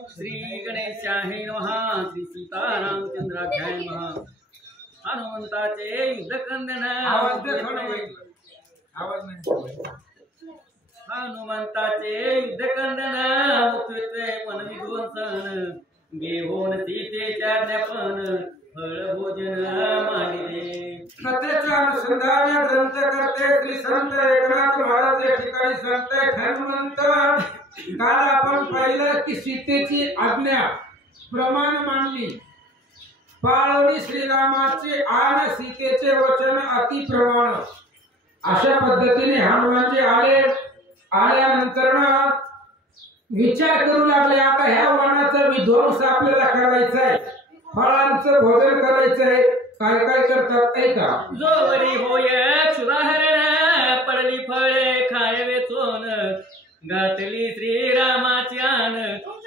श्री गणेशाय नमः। श्री सीतारामचंद्राभ्याय नमः। हनुमंताचे युद्धकंदन हनुमंताचे युद्धकंदन मुख्यत्वे वनविध्वंसन घेऊन सीतेच्या ज्ञापन फळ भोजन मानिले। कथेचा अनुसंधान ग्रंथ करते श्री संत एकनाथ महाराज या ठिकाणी सांगतायत हनुमंत काल आपण पाहिलं की सीतेची आज्ञा प्रमाण मानली, पाळली श्रीरामाचे आणि सीतेचे वचन अति प्रमाण। अशा पद्धतीने हनुमानजी आल्यानंतर विचार करू लागले, आता ह्या वनाचा विध्वंस आपल्याला करायचा आहे, फळांचं भोजन करायचंय। काय काय करतात ऐका। जोवरी होय सुराहरण पडली फळे खायवे चोन घातली श्रीरामाच्यान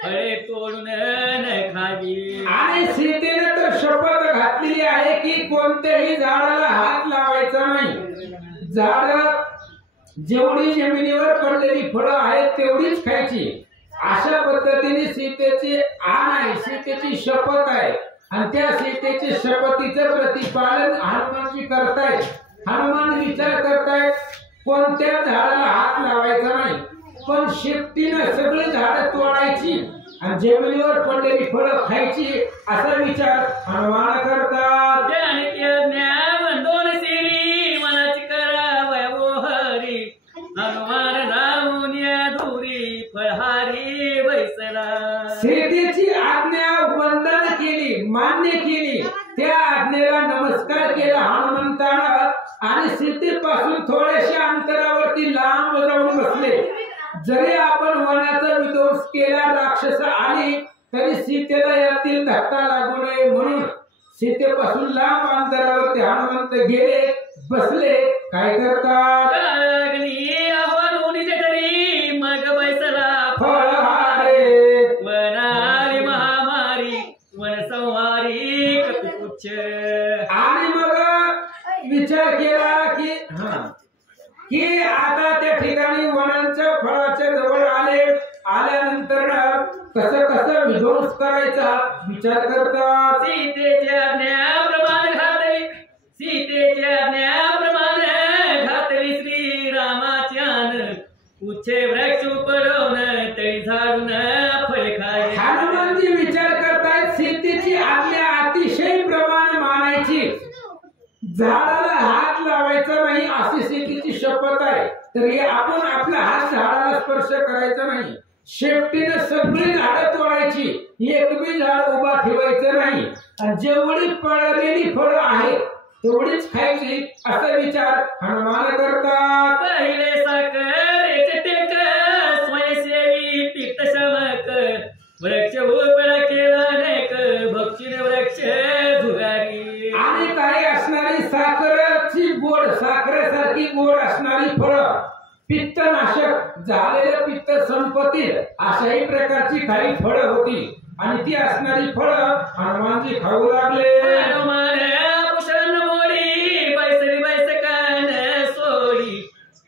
फळे तोडून न खावी। आणि सीतेने तर शपथ घातलेली आहे की कोणत्याही झाडाला हात लावायचा नाही, झाड जेवढी जमिनीवर पडलेली फळं आहेत तेवढीच खायची। अशा पद्धतीने सीतेची आण आहे, सीतेची शपथ आहे आणि त्या सीतेच्या शपथीचं प्रतिपालन हनुमानजी करतायत। हनुमान विचार करतायत कोणत्या झाडाला हात लावायचा नाही, पण शेपटीनं सगळी झाडं तोडायची आणि जमिनीवर पडलेली फळं खायची असा विचार हनुमान करतात। दोन सिरी मनाची करा वैभोहरी हनुमान जाऊन या धुरी फळहारी बैसला। सीतेची आज्ञा वंदन केली, मान्य केली, त्या आज्ञेला नमस्कार केला हनुमंतानं आणि सीतेपासून थोड्याशा अंतरावरती लांब जाऊन बसले। जरी आपण वनाचा विध्वंस केला, राक्षस आली तरी सीतेला यातील धक्का लागू नये म्हणून सीतेपासून लांब अंतरावरती हनुमंत गेले, बसले। काय करतात मग बैसला फळहारे वनारी महामारी वन संहारी कपिपुच्छ। आणि मग विचार केला की आता त्या ठिकाणी वनांच्या फळाच्या जवळ आल्यानंतर कसं कसं विध्वंस करायचा विचार करतात। सीतेच्या ज्ञाप्रमाणे घातली श्रीरामाच्यान उच्चे वृक्ष पडवून तळी झाडून फळ खाय। हनुमानजी विचार करतायत सीतेची आज्ञा अतिशय प्रमाण मानायची, झाडाला हात लावायचा नाही अशी सीतेची शपथ आहे, तरी आपण आपला हात झाडाला स्पर्श करायचा नाही। शेपटीने सगळी झाडं तोडायची, एक बी झाड उभा ठेवायचं नाही आणि जेवढी पडलेली फळं आहेत तेवढीच खायची असा विचार हनुमान करतात। पहिले साखरेचे टेक स्वयंसेवी पीठ शमक वृक्ष उपळा केला नेक भक्षीने वृक्ष झुगारी। आणि काही असणारी साखरेची गोड, साखरेसारखी गोड असणारी फळं, पित्तनाशक, झालेलं पित्त संपतील अशाही प्रकारची काही फळं होती आणि ती असणारी फळं हनुमानजी खाऊ लागले।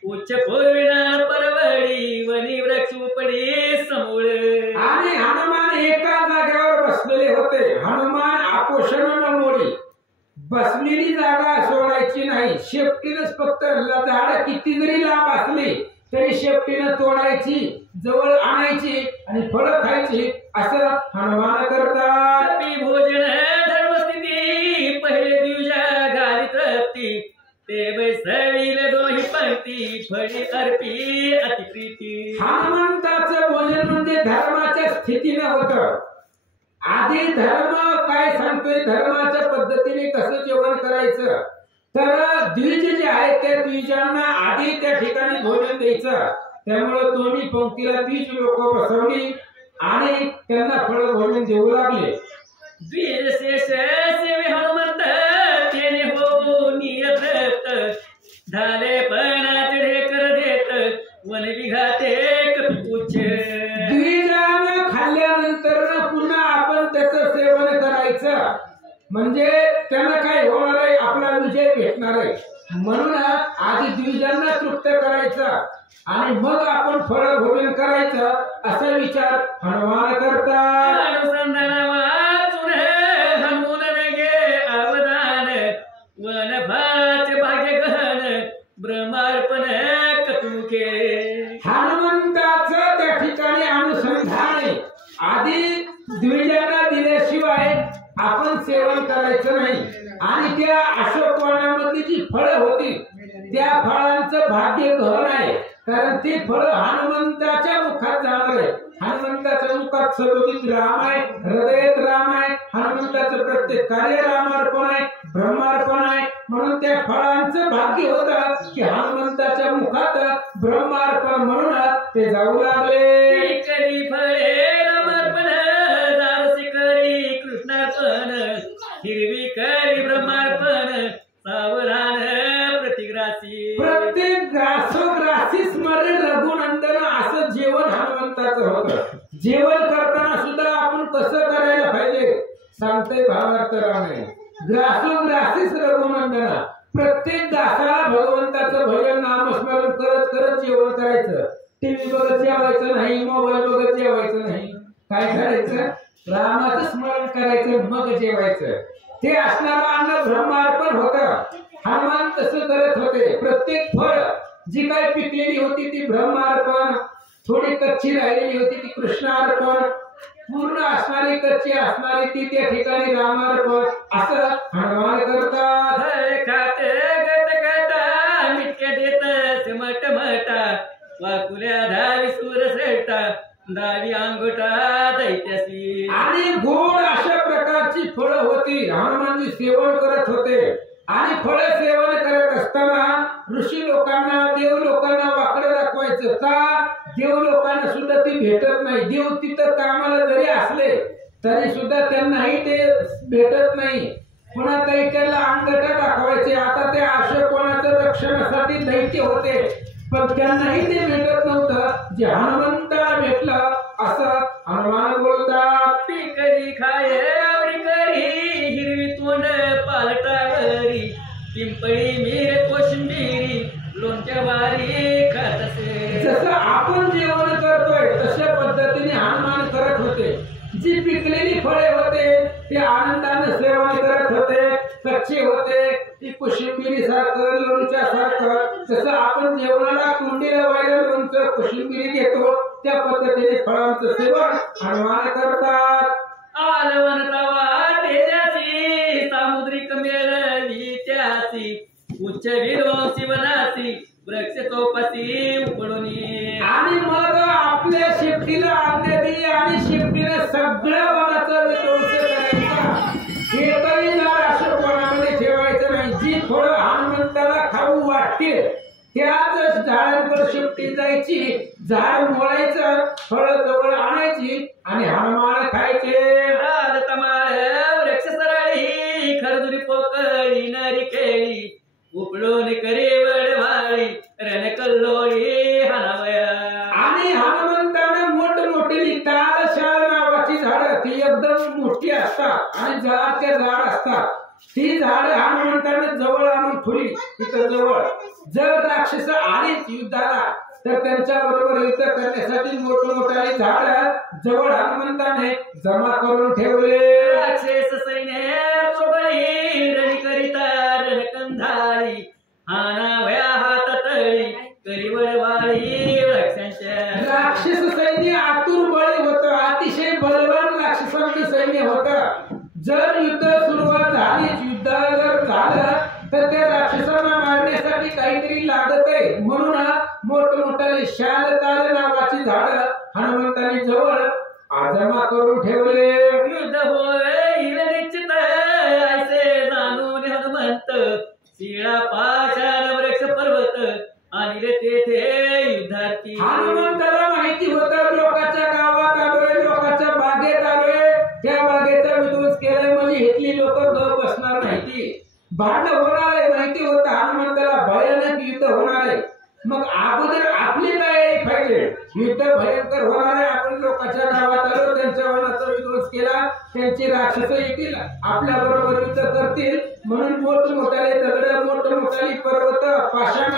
उच्च पूर्विना परवडी वनी वृक्ष उपडी समूळ। आणि हनुमान एका जागेवर बसलेले होते। हनुमान आपोषण मोडी, बसलेली जागा सोडायची नाही, शेपटीनच फक्त झाड किती जरी लांब असली तरी शेपटीनं तोडायची, जवळ आणायची आणि फळं खायची असं हनुमान करतात। भोजन धर्मस्थिती पहिले दिवसा घाली तृप्ती ते बैसविल दोही पंक्ती फळी अर्पी अतिप्रीती। हनुमंताचं भोजन म्हणजे धर्माच्या स्थितीनं होतं। आधी धर्म काय सांगतोय, धर्माच्या पद्धतीने कसं जेवण करायचं, तर द्विज जे आहेत त्या द्विजांना आधी त्या ठिकाणी भोजन द्यायचं। त्यामुळे दोन्ही पंक्तीला 30 लोक बसवली आणि त्यांना फळ भोजन देऊ लागले। द्विज शेष सेवे हनुमंत तेने हो नियत झाले पणा चढे कर देत वन विघाते कपिपुच्छ। द्विजानं खाल्ल्यानंतर पुन्हा आपण त्याचं सेवन करायचं म्हणजे त्यांना काय होणार आहे, आपला विजय भेटणार आहे। म्हणून आधी द्विजांना तृप्त करायचं आणि मग आपण फळ भोजन करायचं असा विचार हनुमान करतात। आधी द्विजांना दिल्याशिवाय आपण सेवन करायचं नाही. आणि त्या अशोकवनामधली जी फळं होती त्या फळांचं भाग्य गहन आहे, कारण ते फळं हनुमंताच्या मुखात जाणार आहे. हनुमंताच्या मुखात सर्वजित राम आहे, हृदयात राम आहे. हनुमंताचं प्रत्येक कार्य रामार्पण आहे, ब्रह्मार्पण आहे. म्हणून त्या फळांचं भाग्य होतं की हनुमंताच्या मुखात ब्रह्मार्पण म्हणून ते जाऊ लागले. करी फळे रामार्पण दारसी करी कृष्णार्पण हिरवी करी ब्रह्मार्पण सावधान प्रतिग्रासी. प्रत्येक ग्रासोग्रासी स्मरण रघुनंदन असं जेवण हनुमंताचं होतं. जेवण करताना सुद्धा आपण कसं करायला पाहिजे सांगते भावार्थ रामाने. ग्रासोग्रासीस रघुनंदन, प्रत्येक ग्रासाला भगवंताचं भजन नामस्मरण करत करत जेवण करायचं. टीव्ही बघत जेवायचं नाही, मोबाईल बघत जेवायचं नाही. काय करायचं? रामाचं स्मरण करायचं, मग जेवायचं. ते असणारं अन्न ब्रह्मार्पण होतं. हनुमान तसं करत होते. प्रत्येक फळ जी काही पिकलेली होती ती ब्रह्मार्पण, थोडी कच्ची राहिलेली होती ती कृष्णार्पण, पूर्ण असणारी कच्ची असणारी ती त्या ठिकाणी रामार्पण, असं हनुमान करतात. खाते गट गटा मिटके देत मट मटा वाकुल्या धावी सूर श्रेष्ठा दावी अंगठा दैत्यासी. आणि गोड अशा प्रकारची फळं होती. हनुमानजी सेवन करत होते. आणि फळे सेवन करत असताना ऋषी लोकांना, देव लोकांना वाकडं दाखवायचं. का? देव लोकांना सुद्धा ती भेटत नाही. देव तिथं कामाला जरी असले तरी सुद्धा त्यांनाही ते भेटत नाही. पुन्हा दैत्याला अंगठा दाखवायचे. आता ते अशोकवनाचं रक्षणासाठी दैत्य होते, पण त्यांनाही ते भेटत नव्हतं जे हनुमंताला भेटलं, असं हनुमान बोलतात. ती करी खाय आवडी करी हिरवी तोंड पालटावरी पिंपळी मीर कोशिंबिरी लोणच्या वारी खात असे. जसं आपण जेवण करतोय तशा पद्धतीने हनुमान करत होते. जी पिकलेली फळे होते ते आनंदाने सेवन करत होते. कच्चे होते ती कोशिंबिरी सारखं, लोणच्या सारखं. जसं आपण जेवणाला कुंडीला व्हायला लोणचं कोशिंबिरी घेतो त्या पद्धतीने फळांचं सेवन हनुमान करतात. आलवण तवा तेजासी सामुद्रिक मेळवी त्यासी उच्च विध्वंसी वनासी वृक्ष चौपासी उपडोनी. आणि मग आपल्या शेपटीला आज्ञा दिली आणि शेपटीने सगळ्या वनाचा विध्वंस करायचा. एकही झाड अशोकवनामध्ये ठेवायचं नाही. जी फळं हनुमंताला खाऊ वाटतील त्याच झाडांकडे शेपटी जायची, झाड मोडायचं, फळं जवळ आणायची आणि हनुमान खायचे. वृक्ष सरळी खरजुरी पोकळी नरी केळी उपडून करे वडवाळी रणकल्लोळी हनावया. आणि हनुमंताने मोठमोठी तालशाल नावाची झाडं, ती एकदम मोठी असतात आणि झाडाचे झाड असतात. ती झाड हनुमंताने जवळ आणून ठेवली. तिथं जवळ जर राक्षस आलीच युद्धाला तर त्यांच्या बरोबर युद्ध करण्यासाठी मोठमोठी झाड जवळ हनुमंताने जमा करून ठेवले. राक्षस सैन्य सोबळी रण करिता रणकंधारी हानावया हातातळी करी वडवाळी वृक्षांच्या. राक्षस सैन्य आतुर बळी होतं. अतिशय बलवान राक्षसांचं सैन्य होतं. जर युद्ध सुरुवात झाली, युद्ध जर झालं तर त्या राक्षसांना मारण्यासाठी काहीतरी लागत आहे. म्हणून मोठमोठाले शालताल नावाची झाडं हनुमंताने जवळ जमा करून ठेवले. युद्ध होईल निश्चित ऐसे जाणून हनुमंत शिळा पाषाण वृक्ष पर्वत आणि तेथे युद्धार्थी. हनुमंताला माहिती होतं लोकांच्या गावात आलोय, लोकांच्या बागेत आलोय, त्या बागेचा विध्वंस केलाय म्हणजे इथली लोक गप बसणार नाही. भांडण होणार आहे माहिती होतं हनुमंताला. भयानक युद्ध होणार आहे. मग अगोदर आपली तयारी पाहिजे. युद्ध भयंकर होणार आहे. आपण लोकांच्या गावात आलो, त्यांच्या वनाचा विध्वंस केला, त्यांची राक्षस येतील, आपल्या बरोबर युद्ध करतील. म्हणून मोठमोठाले दगड, मोठमोठाली पर्वत, पाषाण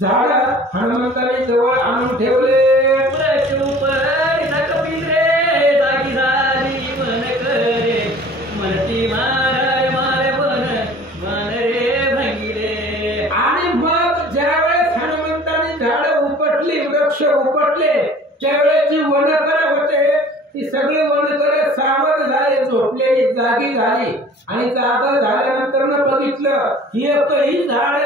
झाड हनुमंताने जवळ आणून ठेवले. जागी झाली मन करे मनती माराय मारे मन मन रे भंगिले. आणि मग ज्यावेळेस हनुमंताने झाड उपटली, वृक्ष उपटले, त्यावेळेस जी वनकर होते ती सगळे वनकर सावध झाले, झोपलेली जागी झाली आणि जागा झाल्यानंतर न बघितलं की एकही झाड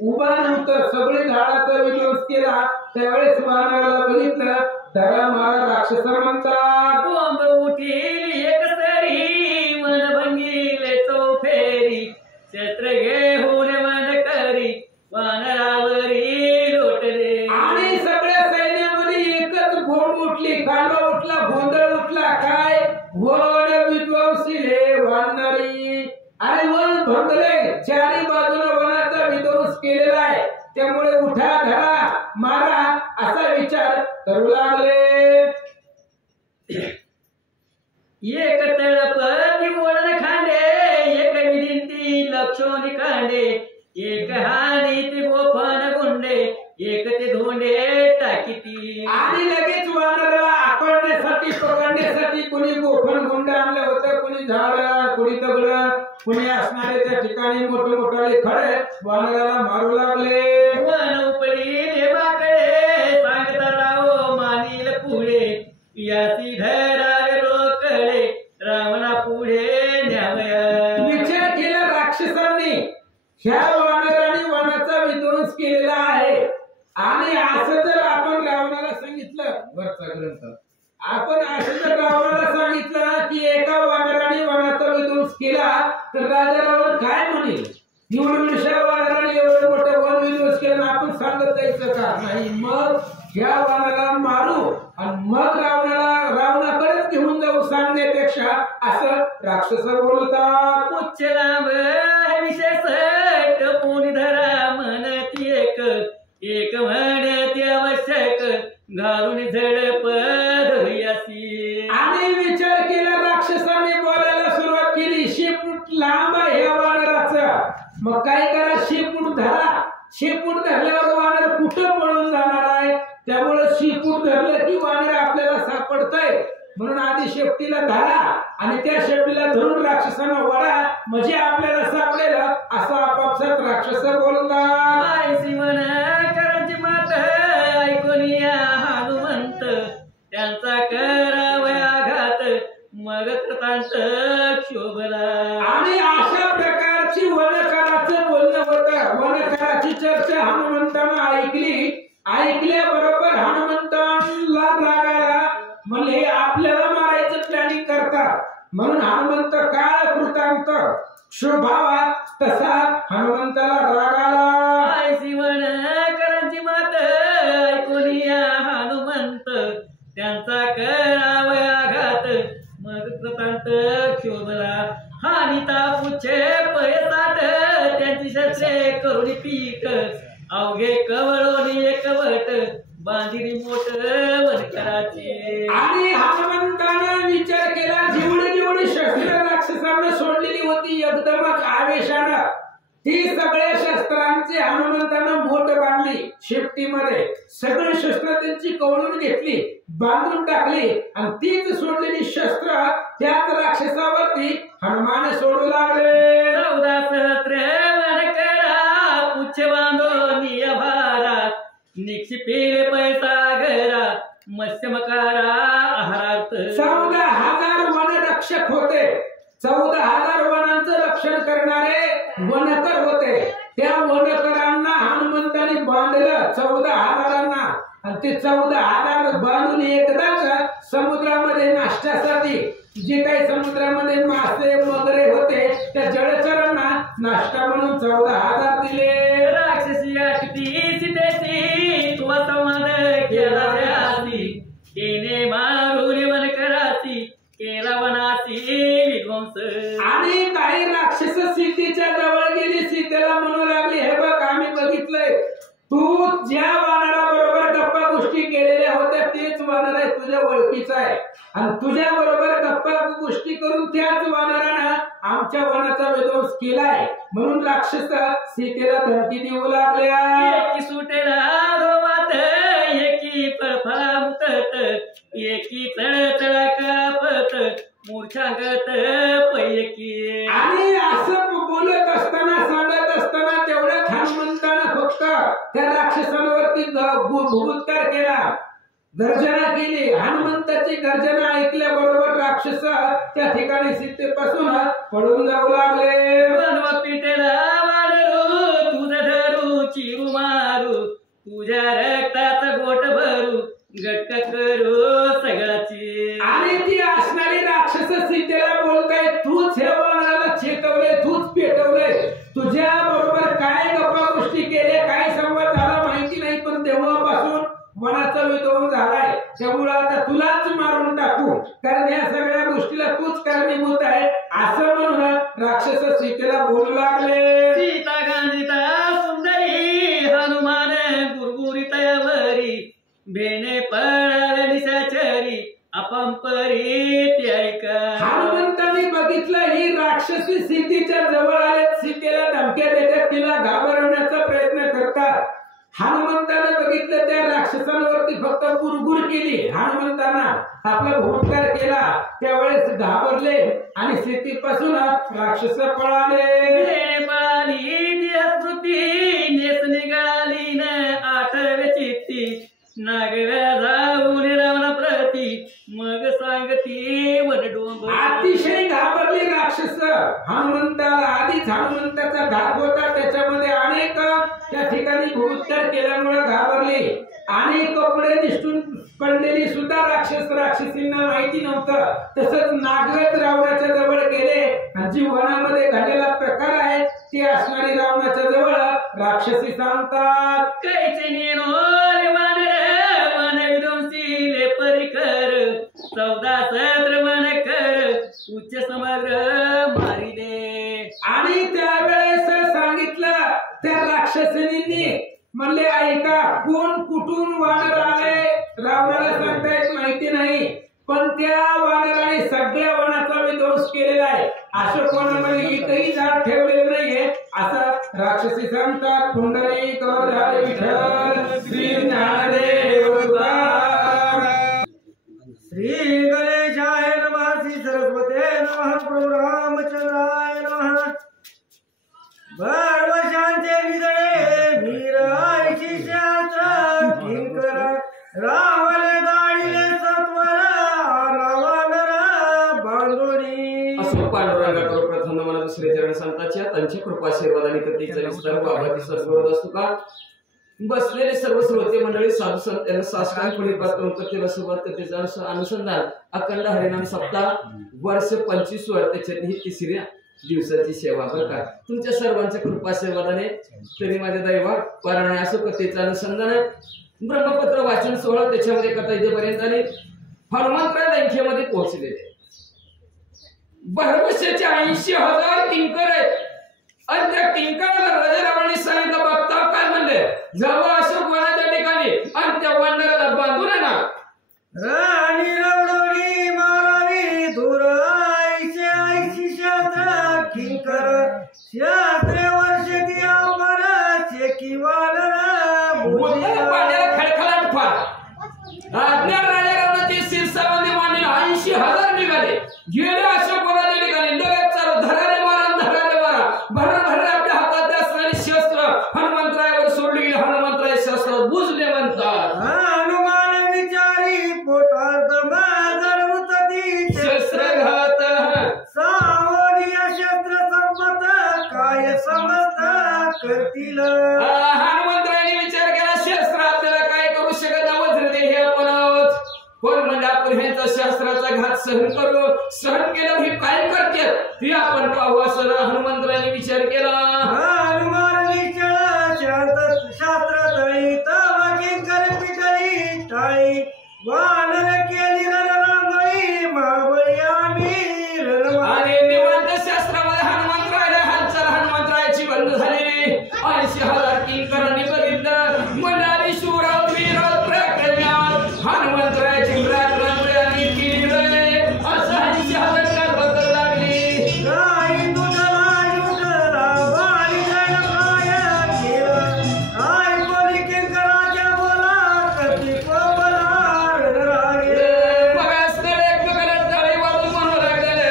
उभा नव्हतं, सगळे झाडाचा विध्वंस केला. त्यावेळेस वानराला बघितलं तर मारा राक्षस म्हणतात, बोंब उठील एक सरी मन भंगील चौफेरी शस्त्र घेऊन मन करी वानरावरी लोटले. आणि सगळ्या सैन्यामध्ये एकच भोंड उठली, कांडा उठला, गोंधळ उठला. काय? वन विध्वंसीले वानरी. आणि वन भंगले, चारी बाजूला वनाचा विध्वंस केलेला आहे. त्यामुळे उठा धरा मारा असा विचार करू लागले. एक तळपती वळण खांडे एक विदिंती लक्षोनी कांडे एक हानी ते गोफन गुंडे एक ते धोंडे टाकीती. आणि लगेच वानराला आकडण्यासाठी पकडण्यासाठी कोणी गोफण गुंड आणलं होतं, कोणी झाड, कोणी दगड, कोणी असणारे त्या ठिकाणी मोठे मोठाले खडे वानराला मारू लागले. वन उपडी देवाकडे सांगता राव मानील पुढे यासी धरा रोकडे रावणा पुढे न्यावया. विचार केला राक्षसांनी, ह्या वानराने वनाचा विध्वंस केलेला आहे. आणि असं जर आपण रावणाला सांगितलं, वरचा ग्रंथ, आपण असं जर रावणाला सांगितलं की एका वानराने वनाचा विध्वंस केला तर राजा रावण काय म्हणेल? निवडणुकीच्या वानराने एवढं मोठं वन विध्वंस केलं आणि आपण सांगत जायचं का? नाही. मग ह्या वानराला मारू आणि मग रावणाकडेच घेऊन जाऊ सांगण्यापेक्षा असं राक्षस बोलतात. उच्च लांब विशेष टपून धरा म्हणती एक म्हणती आवश्यक घालून झडप धुयासी. आणि विचार केला राक्षसाने, बोलायला सुरुवात केली. शेपूट लांब आहे ह्या वानराचं, मग काय करा? शेपूट धरा. शेपूट धरल्यावर वानर कुठं पळून जाणार आहे? त्यामुळे शेपूट धरलं की वानर आपल्याला सापडतंय. म्हणून आधी शेपटीला धरा आणि त्या शेपटीला धरून राक्षसांना वडा, म्हणजे आपल्याला सापडेल असं आपापसात राक्षस बोलतात. ऐसी मन करांची मात ऐकून या हनुमंत त्यांचा करावया घात मग कृतांत शोभला. आणि अशा प्रकारची वनकराचं बोलणं होतं. वनकराची चर्चा हनुमंतानं ऐकल्याबरोबर हनुमंताला राग आला. म्हणले आपल्याला मारायचं प्लॅनिंग करतात. म्हणून हनुमंत काळ कृतांत शोभावा तसा हनुमंताला राग आला. ऐसी मन करांची मात ऐकून या हनुमंत त्यांचा करावया घात मग कृतांत शोभला. हानी तापुचे पैसात त्यांची शस्त्रे करून पीक अवघे कवळोनी एक वट बांधिरी मोठ वनकराचे. आणि हनुमंतानं विचार केला, जेवढी शस्त्र राक्षसांना सोडलेली होती एकदमच आवेशानं ती सगळ्या शस्त्रांचे हनुमंतानं मोठ बांधली. शेपटीमध्ये सगळी शस्त्र त्यांची कवळून घेतली, बांधून टाकली आणि तीच सोडलेली शस्त्र त्याच राक्षसावरती हनुमान सोडू लागले. 14 सहस्र वनकरा पुच्छ बांधो नियभारा निक्षिपेल पैसा घरा मत्स्यमकारा आहारार्थ. 14,000 वनरक्षक होते. 14,000 वनांचं रक्षण करणारे वनकर होते. त्या वनकरांना हनुमंताने बांधलं 14,000 आणि ते 14,000 बांधून एकदाच समुद्रामध्ये नाश्त्यासाठी जे काही समुद्रामध्ये मासे वगैरे होते त्या जलचरांना नाश्ता म्हणून 14,000 दिले. राक्षसी अगदी सीतेची तुवा संवाद केला त्यासी केने मारून वनकरासी केला वनासी विध्वंस. आणि काही राक्षस सीतेच्या जवळ गेली, सीतेला म्हणू लागली, हे बघ आम्ही बघितलंय तू ज्या वानराबरोबर गप्पा गोष्टी केलेल्या होत्या तेच वानर आहे, तुझ्या ओळखीचा आहे आणि तुझ्या बरोबर गप्पा गोष्टी करून त्याच वानरानं आमच्या वनाचा विध्वंस केलाय. म्हणून राक्षस सीतेला धमकी देऊ लागल्या. एकी सुटेला धोमात एकी फळफळा मुकत एकी चळचळा कापत मूर्छांगत पैकी. आणि असं बोलत असताना सांगत असताना तेवढ्यात हनुमंतानं फक्त त्या राक्षसांवरती भूभुत्कार केला, गर्जना केली. हनुमंताची गर्जना ऐकल्या राक्षस त्या ठिकाणी सीतेपासून पळून जाऊ लागले. बनवा पिटेला वाढरू तुझ धरू चिरू मारू तुझ्या रक्ताचा गोट भरू गटक करू सगळ्याची. आणि ती असणारी राक्षस सीतेला बोलताय, तूच हे वनाला चेतवले, तूच पेटवले, तुझ्या बरोबर काय गप्पा गोष्टी केल्या, काय संवाद झाला माहिती नाही, पण तेव्हापासून वनाचा विध्वंस झालाय, त्यामुळे आता तुलाच मारून टाकू, कारण या सगळ्या गोष्टीला तूच कारणीभूत आहे, असं म्हणून राक्षस सीतेला बोलू लागले. सीता गांधिता सुंदरी हनुमान गुरगुरीत वरी बेने पळाल निशाचरी अपंपरी ते ऐका. हनुमंतांनी बघितलं ही राक्षसी सीतेच्या जवळ आले, सीतेला धमक्या देतात, तिला घाबरवण्याचा प्रयत्न करतात. हनुमंताने बघितलं त्या राक्षसांवरती फक्त गुरगुर केली, हनुमंतांना आपला भूतकार केला, त्यावेळेस घाबरले आणि सीतेपासून राक्षस पळाले. पळाली स्मृती नेस निघाली न आठवे चित्ती नागव्या जाऊन रावणा प्रती मग सांगती वन डोंगर. अतिशय घाबरली राक्षस हनुमंताला. आधीच हनुमंताचा घात होता, त्याच्यामध्ये अनेक त्या ठिकाणी भूतकार केल्यामुळे घाबरली. अनेक कपडे निष्ठून पडलेली सुद्धा राक्षसींना माहिती नव्हतं. तसंच नागवेत रावणाच्या जवळ गेले आणि जी वनामध्ये घडलेला प्रकार आहे ते असणारी रावणाच्या जवळ राक्षसी सांगतात. कैचे नेनोल वानर वन विध्वंसी ले परिकर 14 सत्र वन कर उच्च समग्र मारिले. आणि त्यावेळेस सांगितलं त्या राक्षसिनींनी, म्हणले ऐका, कोण कुठून वानर आले रावणाला सांगता येत माहिती नाही, पण त्या वानराने सगळ्या वनाचा विध्वंस केलेला आहे, असं कोणामध्ये एकही झाड ठेवलेलं नाहीये असं राक्षसी सांगतात. पुंडलिक वरदाय विठ्ठल श्री ज्ञानदेव श्री गणेशाय नमः, श्री सरस्वते नमः, प्रभु रामचंद्राय नमः. भरवशांचे विदळे वीर ऐशी शास्त्र किंकर रावले गाडीले सत्वर नवनर बांधोनी. असो पांडुरंगा करू प्रथम मला दुसरे चरण संतांच्या त्यांच्या कृपाशीर्वादाने कथेचा विस्तार बाबाची सद्गुरू असतो का. बसलेले सर्व श्रोते मंडळी साधू संत यांना साष्टांग परिपात करून कथेला सुरुवात, कथेचा अनुसंधान अखंड हरिनाम सप्ताह वर्ष 25 वर त्याच्यात ही तिसऱ्या दिवसाची सेवा बरं का. तुमच्या सर्वांच्या कृपाशीर्वादाने तरी माझ्या दैवात पारायण असो कथेचं अनुसंधान ब्रह्मपत्र वाचन सोहळा त्याच्यामध्ये कथा इथेपर्यंत आणि हनुमंतराय लंकेमध्ये पोहोचलेले. भरवशाचे 80,000 किंकर आहेत आणि त्या किंकराला राजारावांनी सांगितलं, बघता काय म्हणले, जावं अशोक वनाच्या ठिकाणी आणि त्या वानराला बांधून ना राणी रवडोनी मारावी दूर ऐशी शास्त्र किंकर शास्त्रे वर्ष दिया मराचे किवानरा पाण्याला खळखळाट फार. आपल्या राजारावांची शिरसावंदी मानले 80,000 निघाले, गेले अशोक वनाच्या ठिकाणी लगेच चालू धरारे मारा भर आपल्या हातात असणारी शस्त्र हनुमंतरायावर सोडली गेली. हनुमंतराय शस्त्र बुजले म्हणतात. हनुमान विचारी पोटात माझर उतती शस्त्रघात सावरिया शस्त्र संमत काय समजत करतील. हनुमंतरायाने विचार केला, शस्त्र आपल्याला काय करू शकत नाही, वज्र दे हे आपण आहोत, पण म्हणजे आपण ह्यांचा शस्त्राचा घात सहन केल्यावर हे काय करते हे आपण पाहू असं हनुमंतरायाने विचार केला. हनुमान निश्चळ शास्त्र तळी तव किंकर पिटळी टाळी वानर केली रणरांगोळी महाबळी आम्ही आणि निवांत शास्त्रामध्ये हनुमंतरायाला हालचाल हनुमंतरायाची बंद झालेली. 80,000 किंकरांनी बघितलं, मनाली शिवराव वीरराव प्रकरण्या हनुमंतरायाची राजरांगोळी आणि किल्ले असं 80,000 बदल लागली. काही तुटला युटला बाळी जण पाया केला आई बोली किंकराच्या बोला कधी कोबला रणरागे. मग असणारे एकमेकाला टाळी वाजवून म्हणू लागलेले,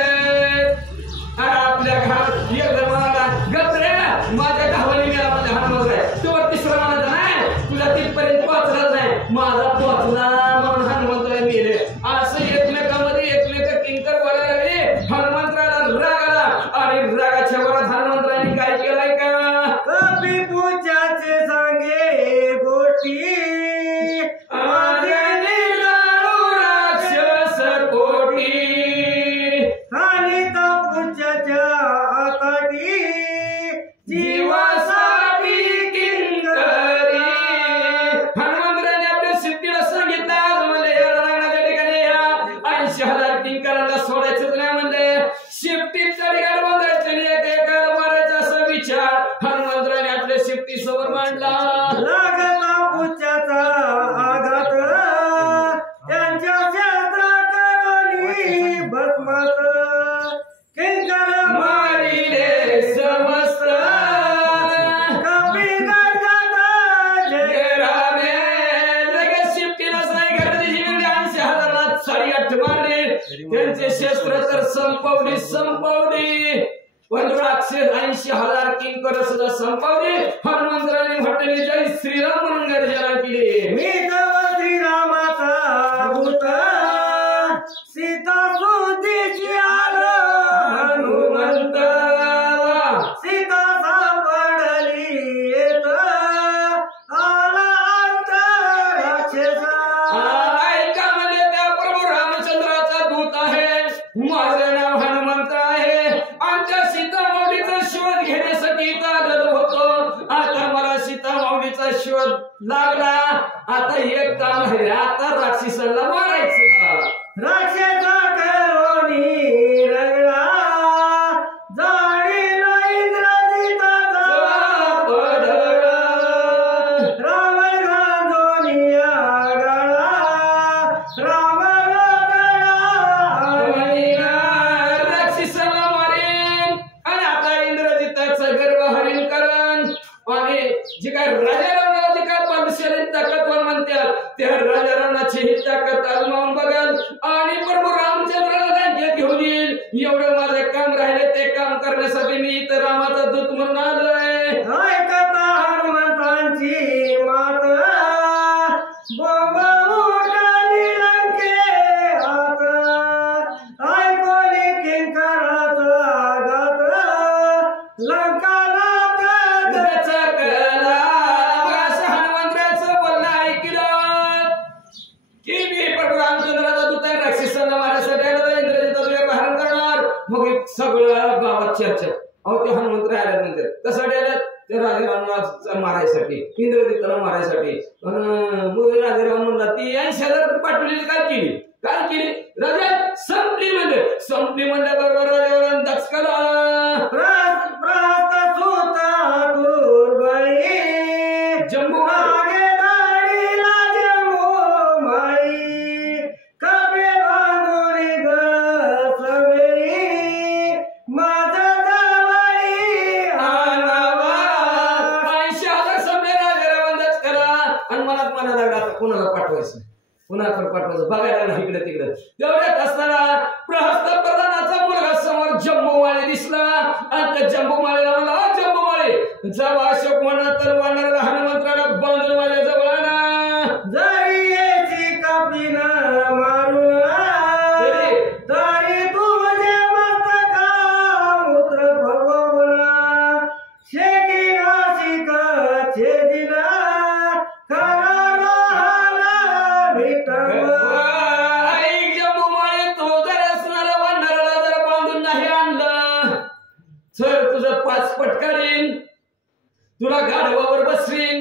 आपल्या घरात एकदम म्हणाला, गप्रे माझ्या घावाने गेला माझ्या हनुमंतराय, तुला तिसरा म्हणायचा नाही, तुला तिथपर्यंत पोहोचलाच नाही, माझा पोहोचला म्हणून हनुमंतराय मेले. असं एकमेकांमध्ये एकमेक किंकर किंकरांना सोडायचं नाही म्हणले. शिफ्टीत तडीगाड बांधायचं आणि एकेकाला मारायचा असा विचार हनुमंतराने आपल्या शिफ्टी समोर मांडला. लागला पुच्याचा आघात त्यांच्या क्षेत्राकरोनी भस्मात किंकर मारिले समस्त कपी गडगड जयरामे. लगेच शिफ्टीला साई गर्दीची वेगळी 80,000 साडेआठ मारले. त्यांचे शस्त्र तर संपवली. पण राक्षस 80,000 किंकर सुद्धा संपवले. हनुमंतराने म्हटले जय श्रीराम म्हणून गर्जना केली. मी तव श्रीरामाचा भूत सीता सुद्धीची आलो हनुमंत सीता सापडली येत आला राक्षसा. ऐका म्हणजे त्या प्रभू रामचंद्राचा दूत आहे. माझं नाव हनुमंत आहे. आमच्या सीतामाऊलीचा शोध घेण्यासाठी इथं आलेलो होतो. आता मला सीतामाऊलीचा शोध लागला. आता एक काम आहे, आता राक्षसाला मारायचं. राक्षसा करोनी रगडा जाळीला इंद्रजिताचा पदरा रावण गांधोनी आगळा रावण राक्षसाला मारेन आणि आता इंद्रजिताचं गर्भ हरिण करण. आणि जे काय राजारावला जे काय पालशाली ताकदवर म्हणतात त्या राजारावणाची ही ताकद आजमावून बघाल आणि प्रभू रामचंद्राला राज्यात घेऊन येईल. एवढं माझं काम राहिले ते काम करण्यासाठी मी इथं रामाचा दूत म्हणून आलोय. ऐकता हनुमंतांची मात बोंब उठली लंकेत ऐकोली किंकराचा आघात लंकाला गचकला. असं हनुमंतराचं बोलणं ऐकलं की मी प्रभू रामचंद्राचा दूत आहे. राक्षसांना मारण्यासाठी आलो तर इंद्रजिताचं हरण करणार. मग हे सगळं गावात चर्चा. अहो ते हनुमंत आल्यानंतर कशासाठी आल्यात? ते राजारावला मारायसाठी, इंद्रजिताला मारायसाठी. मग राजाराव म्हणला ती 80,000 पाठवलेली काय केली राजा? संपली म्हणल्याबरोबर राजावर दक्षकाला प्रस्त सुता दुर्बळी जम्बू मागे दाढीला जम्बू माळी कपे बांधुनी गसवेळी माझा जवळी आणावा. 80,000 समजे राजाराव दक्षकाला आणि मनात लागला कोणाला पाठवायचं, कुणाकडे पाठवायचं बघायला लागला इकडे तिकडे. तेवढ्यात असताना प्रहस्त प्रधानाचा मुलगा समोर जम्बूमाळे दिसला आणि त्या जम्बूमाळेला म्हणला जम्बूमाळे जेव्हा अशोक म्हणा तर वानराला हनुमंतराला बांधून माझ्या जवळ आणा. जरी येची कपीन मारून तरी तुझे मस्तका मूत्र भगवना शेकी राशिक छेदिला आई जम्बूमाळे तो जर असणारा वानराला जर बांधून नाही आणलं तर तुझं पाचपट काढीन, तुला गाढवावर बसवीन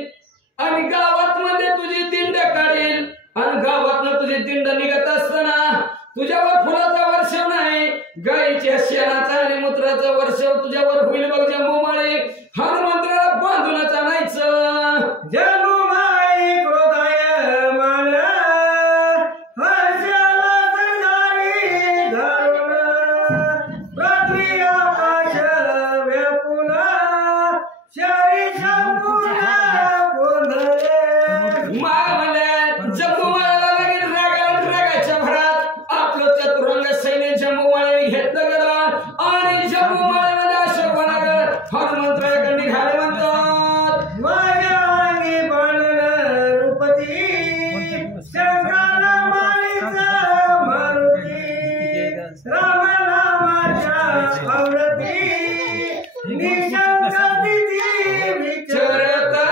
आणि गावात मध्ये तुझी दिंड काढील. आणि गावातनं तुझी दिंड निघत असताना तुझ्यावर फुलाचा वर्षाव नाही, गायीच्या शेणाचा आणि मूत्राचा वर्षाव तुझ्यावर होईल. बघ जम्बूमाळे, हनुमंतराला बांधूनच आणायचं. जम्बूमाळी क्रोधाय मान हर्षाला संधारी धरून पृथ्वी आकाश व्यापून शरी संपूर्ण गोंधळे. जम्बूमाळ्याला लगेच रागाच्या भरात आपलं चतुरंग सैन्य जम्बूमाळ्याने घेतलं गेलं आणि जम्बूमाळ्यामध्ये अशोक वनागर हनुमंतराकडे निघाले म्हणतात. माझ्या अंगी बाणन रूपती शंकराला मारीचा मारुती रामनामाच्या आवडती निशंक तिथी विचारता.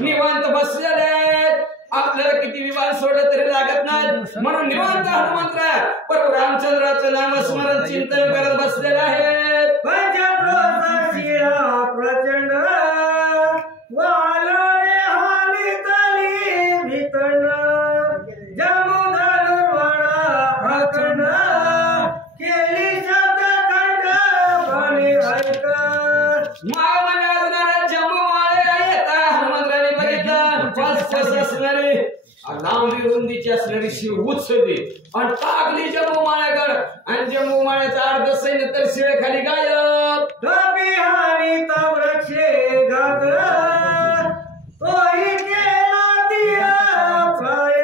निवांत बसलेले आहेत, आपल्याला किती विमान सोडलं तरी लागत नाही म्हणून निवांत हनुमंतराय प्रभू रामचंद्राचं नामस्मरण चिंतन करत बसलेले आहेत. पंचक्रोध शिळा प्रचंड वालरे हानी तली भीतण रुंदीची असणारी शिव उचलली आणि टाकली जंबूमाळ्याकडे आणि जंबूमाळ्याचा अर्ध सैन्य तर शिळेखाली गायब. बिहारी तवरक्षे घात तोही केला दिया पाय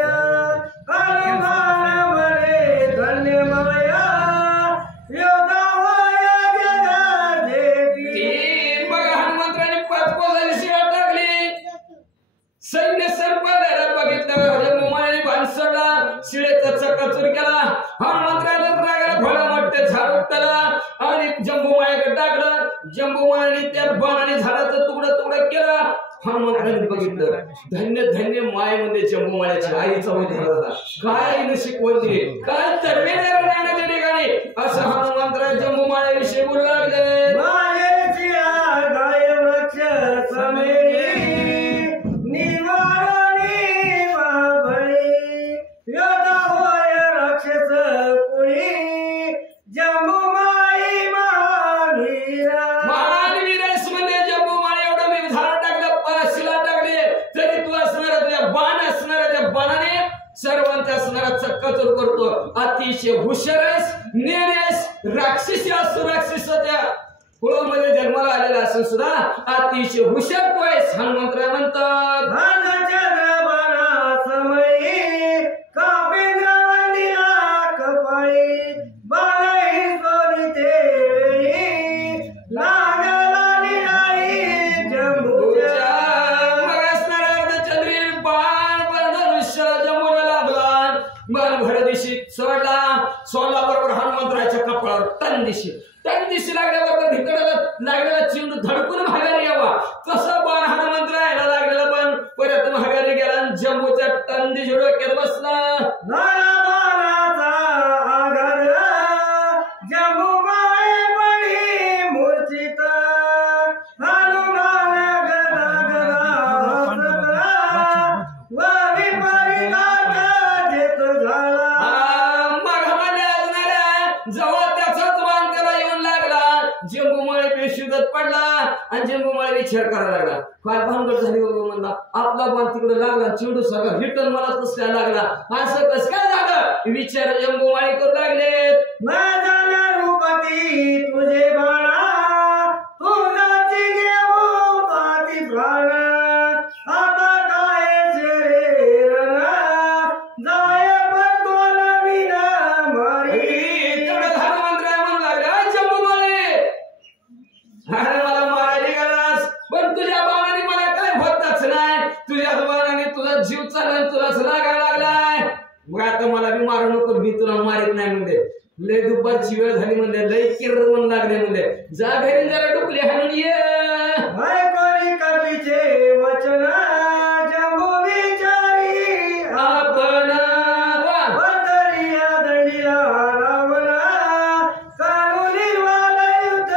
हनुमान मरे धन्य माया योद्धावय जगादेवी. मग हनुमंतराने 5 कोसाची शिळा टाकली. सैन्य संपल्याला बघितलं जंबूमाळ्याने बाण सोडला, शिळेचा चक्काचूर केला. हनुमंतराला रागाला भला मोठे झाड उपटला आणि जंबूमाळ्याकडे टाकलं. जंबूमाळ्याने त्या बाणाने झाडाचा तुकडा तुकडा केला. हनुमंतराने बघितलं धन्य धन्य मायेमध्ये जंबूमाळ्याच्या आईचा उद्धार झाला. काय आईने शिकवण दिली, काय तरवेदार ज्ञानाच्या ठिकाणी असं हनुमंतराय जंबूमाळ्याविषयी बोलू लागले. मायेची गाय वृक्ष समेरी निवारणी बाबळी योद्धावय राक्षस कुणी जंबूमाळी महावीरा. महावीरस म्हणजे जंबूमाळी एवढं मी झाड टाकलं, शिला टाकली तरी तू असणारा तुझ्या बाण असणारा त्या बाणाने सर्वांचा असणारा चक्काचूर करतो. अतिशय हुशारस नेनेस राक्षसी असतो, राक्षस त्या कुळामध्ये जन्माला आलेला असून सुद्धा अतिशय हुशार तू आहेस. हनुमंतराय म्हणतात चंद्रबाणा समयी कापेंद्रवंदिला कपाळी बालही सोनिते लागला निराळी जंबूच्या. मग असणारा अर्धचंद्री बाण धनुष्य जंबूला लागला. बाण भरदिशी सोडला, बरोबर हनुमंतराच्या कपाळावर टन दिशी लागल्याबरोबर भितडाला लागलेला चेंडू धडकून माघारी यावा तसा बाण हनुमंतरायला लागलेला पण परत माघारी गेला आणि जंबूच्या टन दिशी डोक्यात बसला. बाणाचा आघात जंबूमाळे पडी मूर्छित हनुमान गदा गदा व विपरीतात जेत झाला. जवळ त्याचाच बाण त्याला येऊन लागला. जंबूमाळे बेशुद्धत पडला आणि जंबूमाळे विचार करायला लागला, काय भानगड झाली बाबा. म्हणला आपला बाण तिकडे लागला, चेंडू सगळा रिटर्न मला कसला लागला, असं कसं काय झालं विचार जंबूमाळे करू लागले. न जाण्या रूपती तुझे बाणा तुझाची घेऊ पाती प्राण आता काय शरीर जाय पडतो नवीन मारी. हनुमंतराय म्हणू लागला, जंबूमाळे अरे मला मारायला गेलास पण तुझ्या बाणाने मला काय होतच नाही. तुझ्या बाणाने तुझा जीव चालला, तुलाच लागायला लागलाय. मग आता मला बी मारू नको, मी तुला मारित नाही म्हणजे लय दुपारची वेळ झाली म्हणजे लय किरण लागले म्हणजे जा घरी जरा डुकले हाणून ये. ऐकली कवीचे वचन जंबू विचारी आपण बदरिया दंडीला रावला कानू निर्वाल युद्ध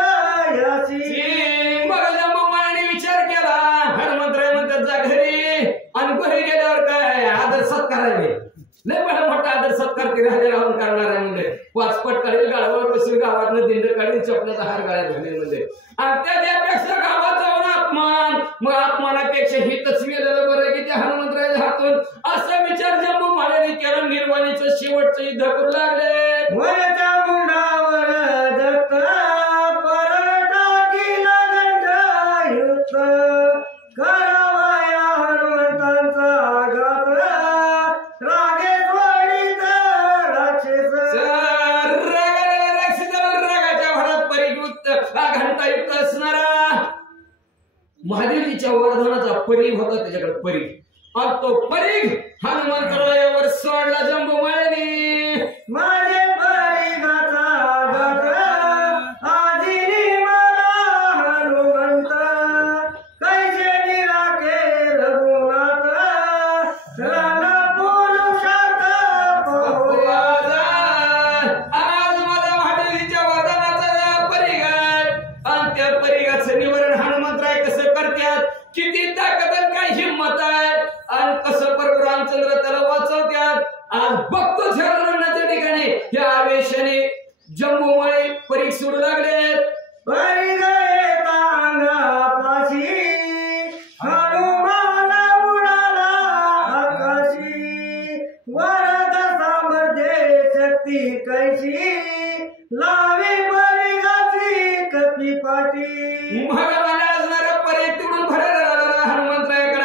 याची. मग जंबूमाळ्याने विचार केला. हनुमंतराय म्हणतात जा घरी आणि घरी गेल्यावर काय आदर सत्कार आहे, लय बडा मोठा आदर सत्कार राहून करणार आहे म्हणजे 5 पट काढेल, गावावर बसेल, गावातनं दिंड काढेल, चपल्याचा हार गाळ्यात घालेल म्हणजे. आणि त्यापेक्षा गावात जाऊन अपमान, मग अपमानापेक्षा ही तस्वीर बरं की त्या हनुमंतरायच्या हातून असा विचार जंबूमाळ्याने केला. निर्वाणीचं शेवटचं युद्ध करू लागले. वरच्या मुंडावर दत्त परटाकीला दंड युद्ध करावया हनुमंतांचा आघात रागेश्वरीत राक्षस. रागाच्या भरात परियुक्त घंटायुक्त असणारा महादेवीच्या वरदानाचा परीघ होता त्याच्याकडे परीघ आणि तो परीघ हनुमंतरायावर सोडला जंबूमाळ्याने. माझे परिघाचा आघात आदिनी मला हनुमंत कैसे निराके रघुनाथ रण पुरुषात पाहुयाजा. आज माझा महादेवीच्या वरदानाचा परीघ आहे आणि त्या परीघाचं निवारण हनुमंतराय कसं करतात, किती ताकद आणि काय हिंमत आहे आणि कसं प्रभू रामचंद्र त्याला शक्ती कैसी लावी परिगाची कपी पाटी भगवान असणारा परी तिकडून भरलेला हनुमंतरायाकडे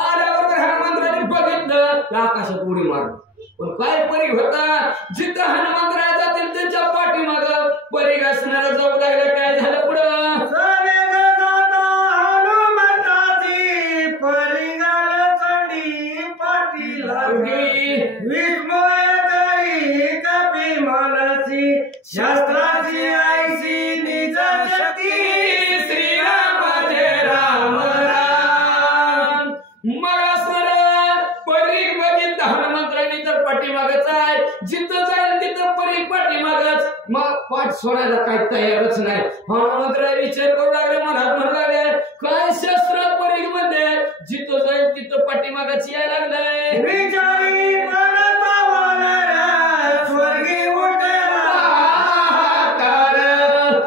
आल्याबरोबर हनुमंतरायाने बघितलं त्या आकाशात उडी मारली. पण काय परी होता जिथं हनुमंतराय जातील त्यांच्या पाठीमाग परी असणारा जाऊ लागला. काय झालं पुढं सवेग जाता हनुमंताची परिगाल चढी पाटी लागली विस्मय करी कपी मानाची शास्त्राची आईची निज शक्ती श्रीराम जय राम राम. मग असणारा परी बघितलं हनुमंतरायाने तर पाठीमागच आहे. जिथं जाईल तिथं परी पाठीमागच. मग पाठ सोडायला काही तयारच नाही. हनुमंतराय विचार करू लागले मनात म्हणू लागले काय शस्त्र परी मध्ये जिथं जाईल तिथं पाठीमागच यायला लागलंय. विचारी पडता वानरा स्वर्गी उठला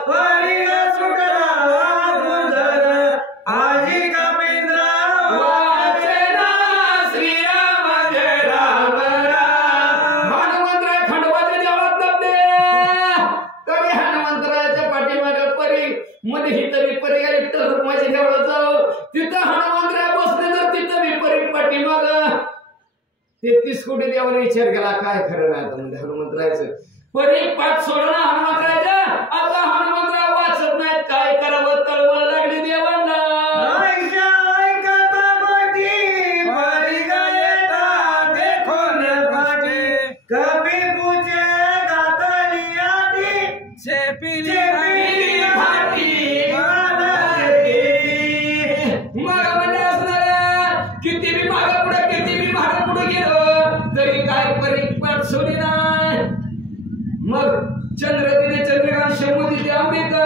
परिग सुटला दुधर आजी कपिंद्र वाचना श्रीराम जय राम राम. हनुमंतराय खंडोबाच्या देवळात लपले तरी हनुमंतरायाच्या पाठीमागे परी मध्ये ही तरी परी गेली तर माझ्या देवळात जाऊ. तिथं हनुमंतराय बसले तर तिथं मी परी पाठीमाग 33 कोटी देवाने विचार केला काय खरं नाही आता म्हणजे हनुमंतरायचं परी पाठ सोडणं हनुमंतरायच्या. आता हनुमंतराय वाचत नाहीत काय करावं तळवळ लागली देवांना. ऐका ऐकता गोटी परिग येता देखून पाठी कपी पूजे गातली आधी चेपिली फाटी मानती. मग म्हणजे असणाऱ्या किती बी मागे पुढे किती बी मागे पुढे गेलो तरी काय परी पाठ सोडी नाही. मग चंद्रदिने चंद्रकांत शंभूदिने अंबिका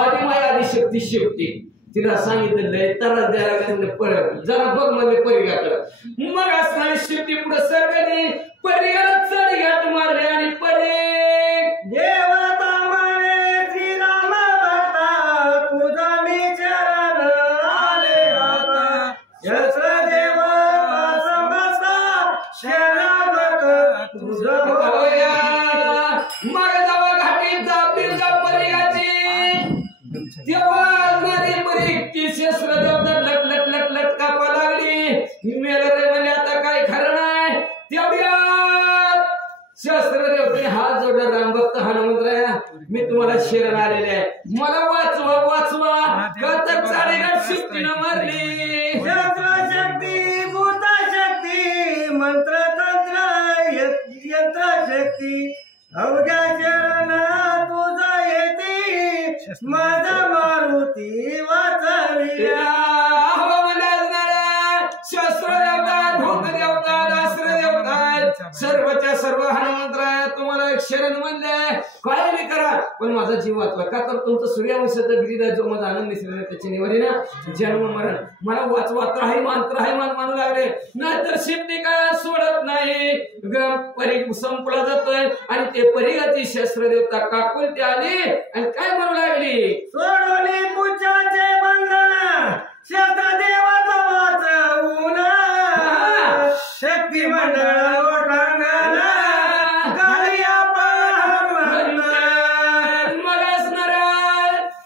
आदि माया आदि शक्ती शेवटी तिला सांगितलं तर द्यायला परत जरा बघ मध्ये परिघाकडं. मग असणारी शेवटी पुढे सरगणी परिघाला चढ घाट मारले आणि परी देवता माने श्रीराम भक्ता तुझा मी चरण आले आता शस्त्र देव समस्ता शरणागत तुझं होया. मग जावा घाटी जातील का परिघाची तेव्हा असणारी परी ती शस्त्र देवता लट लट लट लट कापा लागली. मेलं रे म्हणजे आता काय खरं नाही. तेवढ्यात शस्त्र देवते हात जोडला रामभक्त हनुमंतराया मी तुम्हाला शरण आलेले आहे मला वाचवा वाचवा कथक चालेगात शिस्तीनं मारली. शस्त्र शक्ती भूत शक्ती मंत्र तंत्र यंत्र शक्ती अवघ्या शरण तुझा येते माझा मारुती वाचविया. शस्त्र देवता भूत देवता दास्त्र देवता सर्वच्या सर्व हनुमंतराया तुम्हाला एक शरण म्हणले काय नाही करा पण माझा जीव वाचवा का तर तुमचं सूर्यवंशाचा गिरीदा जो माझा आनंद दिसला त्याची निवारी ना जन्म मरण मला वाचवा त्राहीमान मानू लागले नाहीतर शिफ्टी काय सोडत नाही. परी संपला जातोय आणि ते परिघाची शस्त्र देवता काकुलती आली आणि काय म्हणू लागली सोडवली पुच्छाचे बंधन शस्त्र देवाचा वाचवून शक्ती मंडळ ओठांगण कालिया परहनुमंत. मग असणारा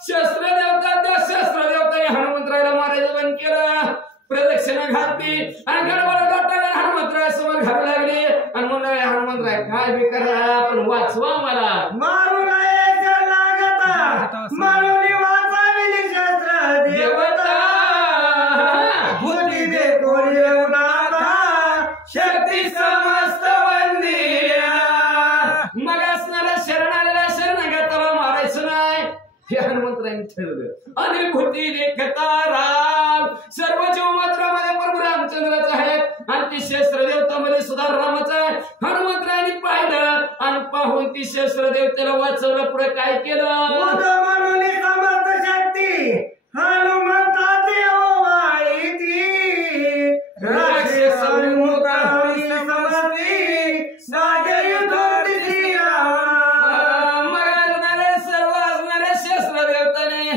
शस्त्र देवता त्या शस्त्र देवताने हनुमंतरायाला मारायचं बंद केलं. प्रदक्षिणा घातली आणि गडबड लोटांना हनुमंतराया समोर घालू लागली आणि म्हणलं हनुमंतराय काय बी करा पण वाचवा मला. मारू नये लागता मारुनी वाचाविली शस्त्र देवता बुद्धी दे कोणी देवनाथा शक्ती समस्त वंदिया. मग असणारा शरण आलेला शरणागताला मारायचं नाही हे हनुमंतरायांनी ठरवलं. आणि भूती लेखता राम सर्व जीव मात्रामध्ये प्रभू रामचंद्राचा आहे आणि ती शस्त्र देवतामध्ये सुद्धा रामाचा आहे. हनुमंतरायांनी पाहिलं आणि पाहून ती शस्त्र देवतेला वाचवलं. पुढे काय केलं बुद्ध म्हणून समस्त शक्ती हनुमंताची ओवाळीती राक्षस मुखावळी समजली सागर युद्ध सर्व असणाऱ्या शस्त्र देवताने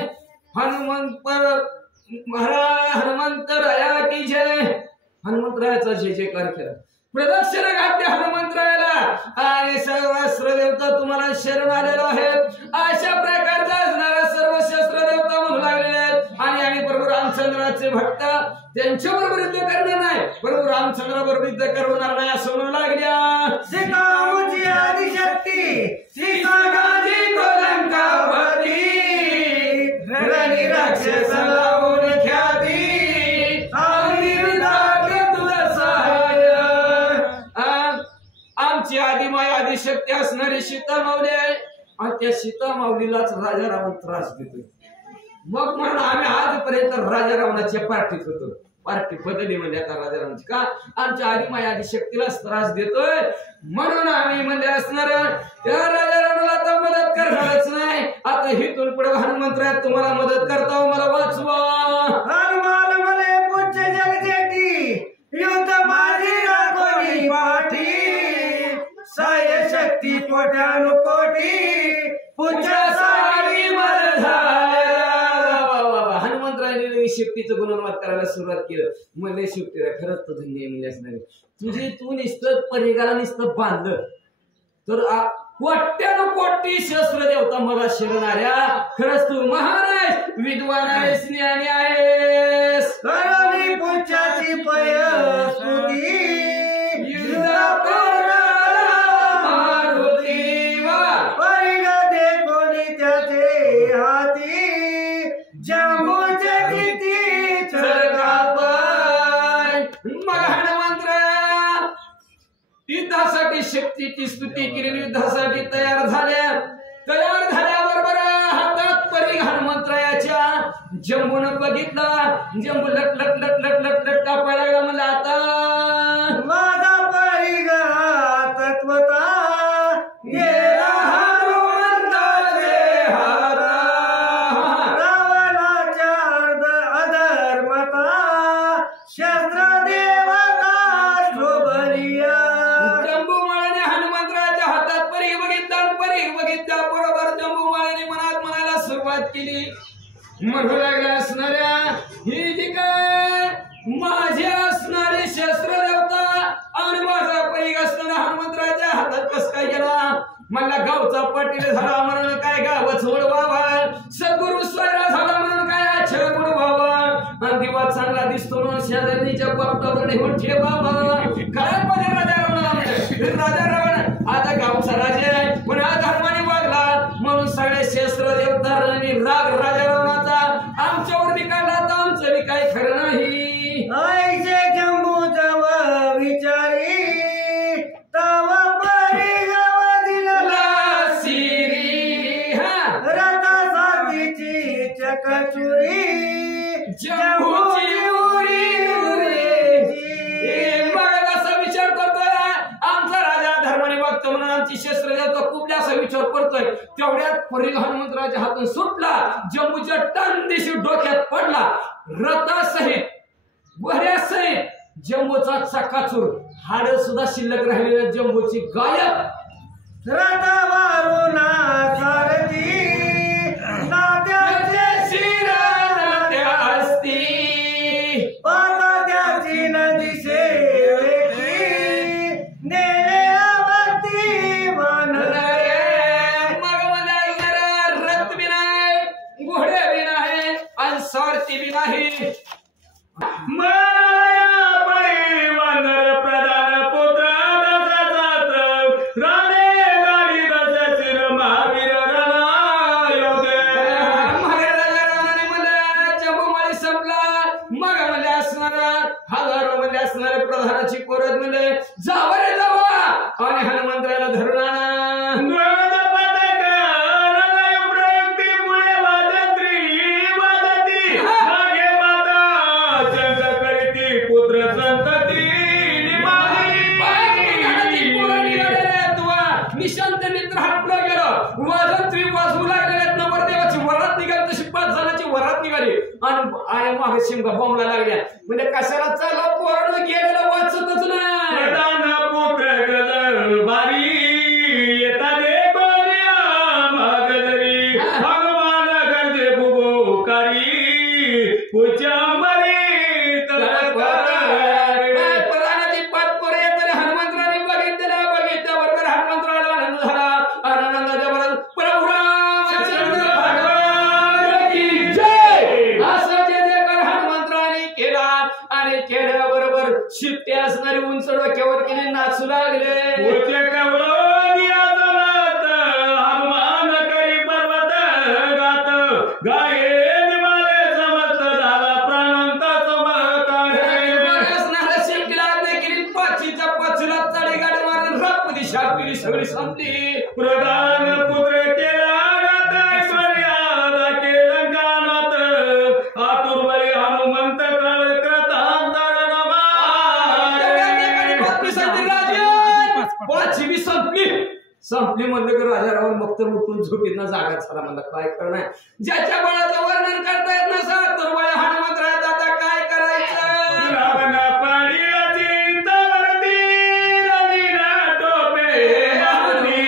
हनुमंतराया की जय हनुमंतरायाचा जय जयकार केला. प्रदक्षिणा घातली हनुमंतरायाला आणि सर्व अस्त्र देवता तुम्हाला शरण आलेलो आहे. अशा प्रकारचा असणारा सर्व शस्त्र देवता म्हणू लागलेले आहेत. आणि आम्ही प्रभू रामचंद्राचे भक्त त्यांच्याबरोबर युद्ध करणार नाही, प्रभू रामचंद्राबरोबर युद्ध करणार नाही असं म्हणू लागल्या. सीतामुची आदिशक्ती सीता गाजी तो लंकापती रणी राक्षस लावून ख्याती आम्ही तुझं सहाय्य. आमची आदिमाय आदिशक्ती असणारी सीता माऊली आहे आणि त्या सीता माऊलीलाच राजा रावण त्रास देतोय. मग म्हणून आम्ही आजपर्यंत राजा रावणाच्या पार्टीत होतो. पार्टी बदलली म्हणजे आता राजा रावणाची का आमच्या आदिमाय आदिशक्तीलाच त्रास देतोय म्हणून आम्ही म्हणजे असणार त्या राजा रावणाला आता मदत करणारच नाही. आता हिथून पुढे हनुमंतराय तुम्हाला मदत करता मला वाचवा. हनुमान मले पुच्छ जगजेटी युद्ध माझी राखोनी पाठी साय शक्ती कोट्यानु कोटी पुच्छ सारी मद झाल्या. हनुमंतरायाने शक्तीचं गुणवाद करायला सुरुवात केलं. मला शक्ती खरंच तर धन्य म्हणजे असणार तुझे तू नुसतं परिगाला नुसतं बांधलं तर कोट्यानु कोटी शस्त्र देवता मला शरणाऱ्या. खरंच तू महान आहेस, विद्वान आहेस, ज्ञानी आहेस. करोनी पुच्छाची पय स्तुती युद्ध मारुती वा परिग देखोनी त्याचे हाती जम्बूचे किती चरकापाय. मग हनुमंतराया युद्धासाठी शक्तीची स्तुती केली. युद्धासाठी तयार झाल्याबरोबर हातात परी हनुमंतरायाच्या जंबून बघितला. जंबू लट लट लट लट लट लट कापायला लागला. मला आता माझा परिग तत्वता गेला हनुमंताचे हाता रावणाच्या अधर्मता शस्त्र देवता शोभलिया. जंबूमाळ्याने हनुमंतरायाच्या हातात परी बघितल्या बरोबर जंबूमाळ्याने मनात म्हणायला सुरुवात केली. म्हणू लागला असणाऱ्या ही जी काय माझे असणारे शस्त्र देवता आणि माझा परी असताना हनुमंतरायाच्या हातात कस काय गेला. मला गावचा पाटील झाला म्हणून काय गावच ओढवावा, सद्गुरु स्वैरा झाला म्हणून काय आचरण ओढवावा, आणि दिवा चांगला दिसतो म्हणून शेजारणीच्या बापटावर ठेवून ठेवावा. काय पाहिजे राजा रावण. राजा रावण आता गावचा राजा आहे पण आज धर्माने वागला म्हणून सगळे शस्त्र देवता राग राजा रावणाचा आमच्यावर निकाला. तर आमचं बी काय खरं नाही. आईचे जम्बू जव विचारी तव परिगव दिला सिरी रथा साथीची चकचुरी जंबूची उरी मग असा विचार करतोय आमचा राजा धर्माने वागतो म्हणून आमची शस्त्र देवता खूप जास्त विचार करतोय. तेवढ्यात परी हनुमंतराच्या हातून सुटला. जंबूच्या टन दिशी डोक्यात पडला. रथासहित वऱ्यासहित जंबूचा चक्काचूर. हाड सुद्धा शिल्लक राहिलेल्या जंबूची गायब. रथावरून सारथी नात्याचे शिर नात्या असती पाताची नदीशे नेले अवती बनले. मग मला रथ बी नाही, घोडे बी नाही आणि सारथी बी नाही. वानर प्रधान पुत्र दशरथ राणे गाडी दशशिर महावीर रणयोगे. महाराजा रावणाने मला जंबूमाळी संपला. मग म्हणजे असणार हजारो मध्ये असणारे प्रधानाची कोरड म्हणजे जावा रे जावा आणि हनुमंतराला धरून आणा. निशांत नेत्र हातला गेलं. वाजंत्री वाजवू लागलेल्या नवरदेवाची वरात निघाली तशी 5 जणांची वरात निघाली आणि आया मागे शिमगा बोंबला लागल्या. म्हणजे कशाला चालला पोराड गेलेला वाचतच नाही. प्रधान पुत्र गदर बारी येता दे कोण्या मागदरी भगवान गर्दे बुबोकारी उच्चांबरी प्रधानाची 5 पोरं येताना हनुमंतराने बघितल्याबरोबर हनुमंतराला आणि नाचू लागले पुढचे कवळोनी आजमात हनुमान करी पर्वत गात गाये निमाले समस्त झाला प्राणांत पाचीच्या पाचीला चढी गाडी मारून रप दिशा पिली सगळी संपली प्रधान पुत्र केला गात मर्यादा केलं गानात आतुर बळी हनुमंत कळ कृतांतर पाचवी बी संपली म्हणलं की राजा रावण मग तर उठून झोपीतनं जागा झाला म्हणलं काय करणार ज्याच्या बळाचं वर्णन करता येत नसत तर बळ हनुमंत आता काय करायचं रावण पडिला चिंतावरती नदीला टोपे मारती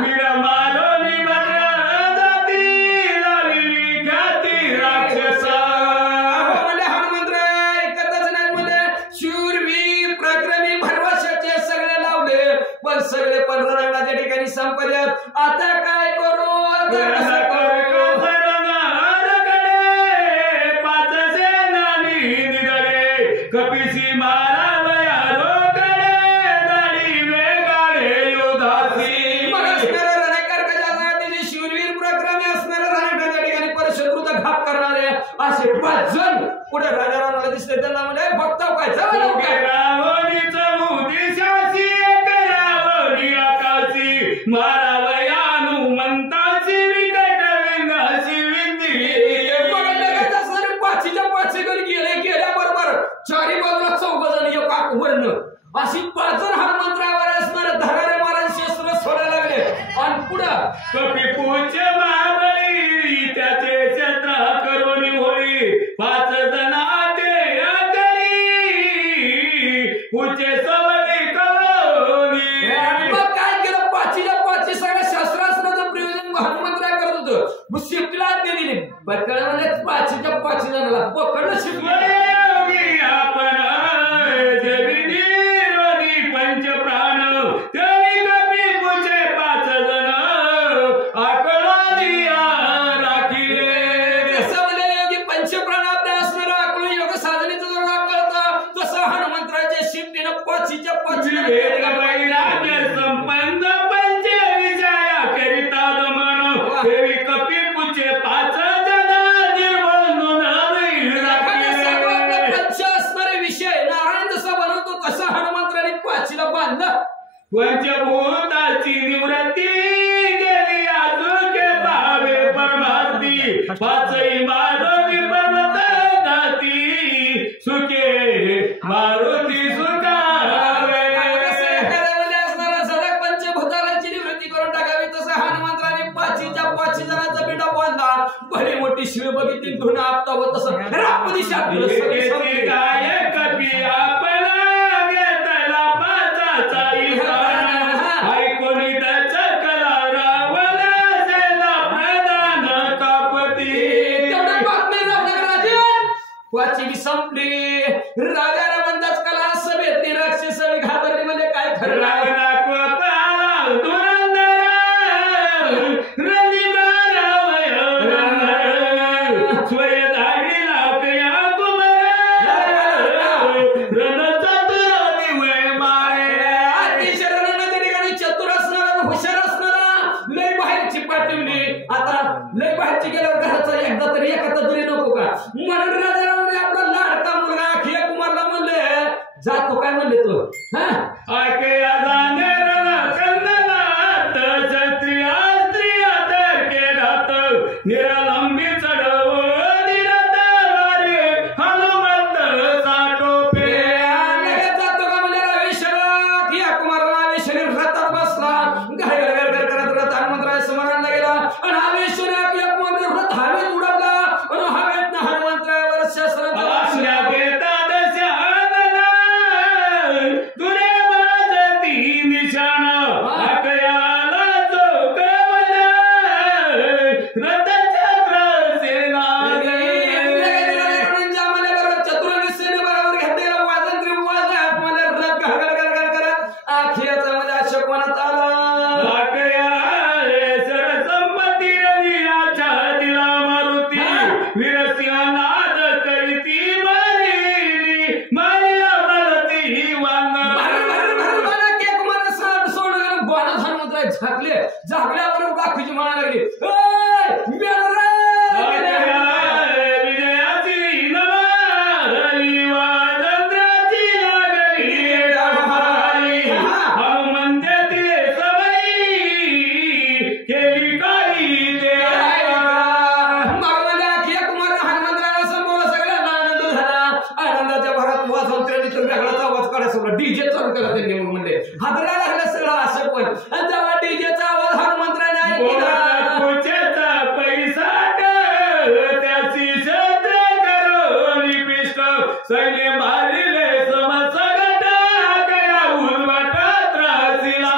मीरा मालोनी भद्र जाती झालेली ख्याती राक्षसा म्हणजे हनुमंतराय ऐकतच नाही म्हणजे शूरवीर प्रक्रमी भरवशाचे सगळे लावले पण सगळे पंधराच्या ठिकाणी संपल्यात आता काय करू आता कसं करू कपिसी मारावया लोकडे दाढी वेगाडे योधासी मग असणाऱ्या रणेकर गजाननाची शूरवीर प्रक्रमी असणाऱ्या रणेकाच्या ठिकाणी परशत्रूचा घात करणारे असे 5 जण पुढे राजा रावणाला दिसले त्यांना म्हणे बघताव काय चला लवकर रावणीचं उदिशासी रावणी आकाशी मारावया हनुमंताची विकट विंगाशी विंदी पाचीच्या पाचशे गेल्याबरोबर चारी बाजूला 4 जण एक आकवर्ण अशी 5 जण हनुमंतरावर असणारे धगारे मारण शस्त्र सोडायला लागले आणि पुढं कपिपूज्य महाबली त्याचे शस्त्र करून होळी 5 जणाचे अगली पूज्य सबली कवळोनी मग काय केलं पाचीच्या पाचशे सगळ्या शस्त्रास्त्राचं प्रयोजन हनुमंतराय करत होतं मग शिफ्टीला आज्ञा दिली बरं म्हणजे पाचीच्या 5 जणाला पकडलं शिफ्टीला आपण जगिनी पंचप्राण तरी कपी पूजे 5 जण आकडा दिया राखिले जसं म्हणजे योगी पंचप्राण आपल्या असणारं आकळून योग साधनेचं जर कळतं तसं हनुमंतराच्या शिफ्टीनं पाचीच्या 5 वेद वैराग्य संपन्न पंच विजया करिता दमन देवी कपी पूजे 5 जण निर्बंधून पंच असणारे विषय नारायण जसा बनवतो तसा हनुमंतराने पाचीला बांधलं पंचभूताची निवृत्ती गेली अजून भावे परमार्थी 5 मारुती पर्वत जाती सुखे मारुती सुखावे सलग पंचभूताची निवृत्ती करून टाकावी तसं हनुमंतराने पाचीच्या 5 जणांचा बिडा बांधला भरी मोठी शिळ बघितली धुणं आपतावं तसं रापदिशा काय कपी आपला घेतला 5चा ऐकून त्याचा कला रावण सेना प्रधान कापती तेवढं बातमी राजन वाची संपली राजा रमंदास कला सभेतली राक्षस घाबरली म्हणजे काय खरं नाही. रावणा कोपाला धुरंधर रणी मारावय स्वय धाडी लाकया कुमार रणचतुर दिवय मारे अतिशय रणनाच्या ठिकाणी चतुर असणारा हुशार असणारा लय बाहेरची पाठवली आता लय बाहेरची गेल्यावर घराचा एकदा तरी एखादा तरी नको का म्हणून राजा रावणाने आपला लाडका मुलगा अखिया कुमारला म्हणले जातो काय म्हणले तो आके आजाने रण कंदनात क्षत्रिया स्त्रिया तर केलात निरालंबी चढव निरत वारे हनुमंत साठोपे लगेच जातो का म्हणजे रावेश्वरा अखिया कुमारला रावेश्वरी रथात बसला घर करत रथ हनुमंतराय समोरांना गेला आणि रावेश्वरी अखिया कुमार रथ हवेत उडवला आणि हवेत हनुमंतरायावर शस्त्राचा आज्ञा देतात शहाणा तुरे वाजती निशाण आकयाला चौकवला रथचक्र सेना चतुर सेनेबरोबर घेतलेला वाजन त्रिवाज मला रथ घर करत अखियाचा मध्ये अशोकवनात आला आकया सरसंपत्ती रनियाच्या दिला मारुती वीरसिंहनाद करीती मारिली मारिया मारती वांग छाकले जागल्यावर बाकीची म्हणा लागली "ए, मेलो रे!" विजयाची नवारी वादंद्राची लागली डहाळी. हनुमंते ते सवयी केली काळी ते मागवल्या अखिया कुमार हनुमंतराला संपवलं. सगळ्यांना आनंद झाला. आनंदाच्या भरात वाजवून त्यांनी तर वेगळाच आवाज काढा. सगळं डीजे चालू केला त्यांनी. मग म्हणले हादरा लागलं सगळं असं पण. आणि जेव्हा डीजेचा आवाज हनुमंतराने ऐकला कोच्याचा पैसा त्याची शस्त्र करून पिष्ट सैन्य मारिले समसगट कया उलवाटा त्रासिला.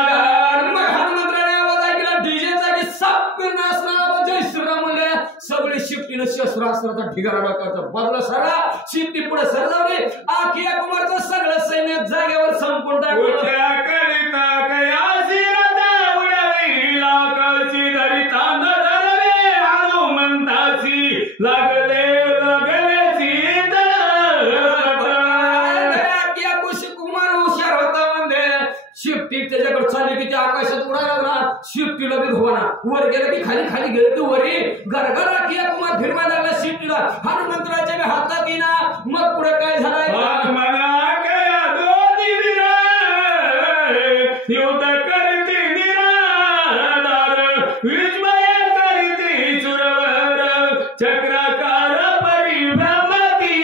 मग हनुमंतराने आवाज ऐकला डीजेचा की सब नासना जय श्रीराम म्हणले. सगळे शिफ्टीनं शस्त्रास्त्राचा ढिगारा डोक्याचा बाजूला सरला. शिफ्टी पुढे सरजावली. आखिया कुमारचं सगळं सैन्य जागेवर संपून टाकलं. कोच्या करिता कयासी रथा उडवी लाकाची धरिता न धरवे हनुमंतासी लागले कुमार हुशार होता म्हणजे शिफ्टी त्याच्याकडे चालली की ते आकाशात उडायला लागला. शिफ्टीला बी धुवाना. वर गेलं की खाली खाली गेलं की वरी गरगरा किया कुमार फिरवायला लागला शिफ्टीला. हनुमंतराच्या बी हातात येईना. मग पुढे काय झालं म्हणा कया दोन्ही युद्ध करती निराधार विस्मय करती चुरवर चक्राकार परिभ्रमती.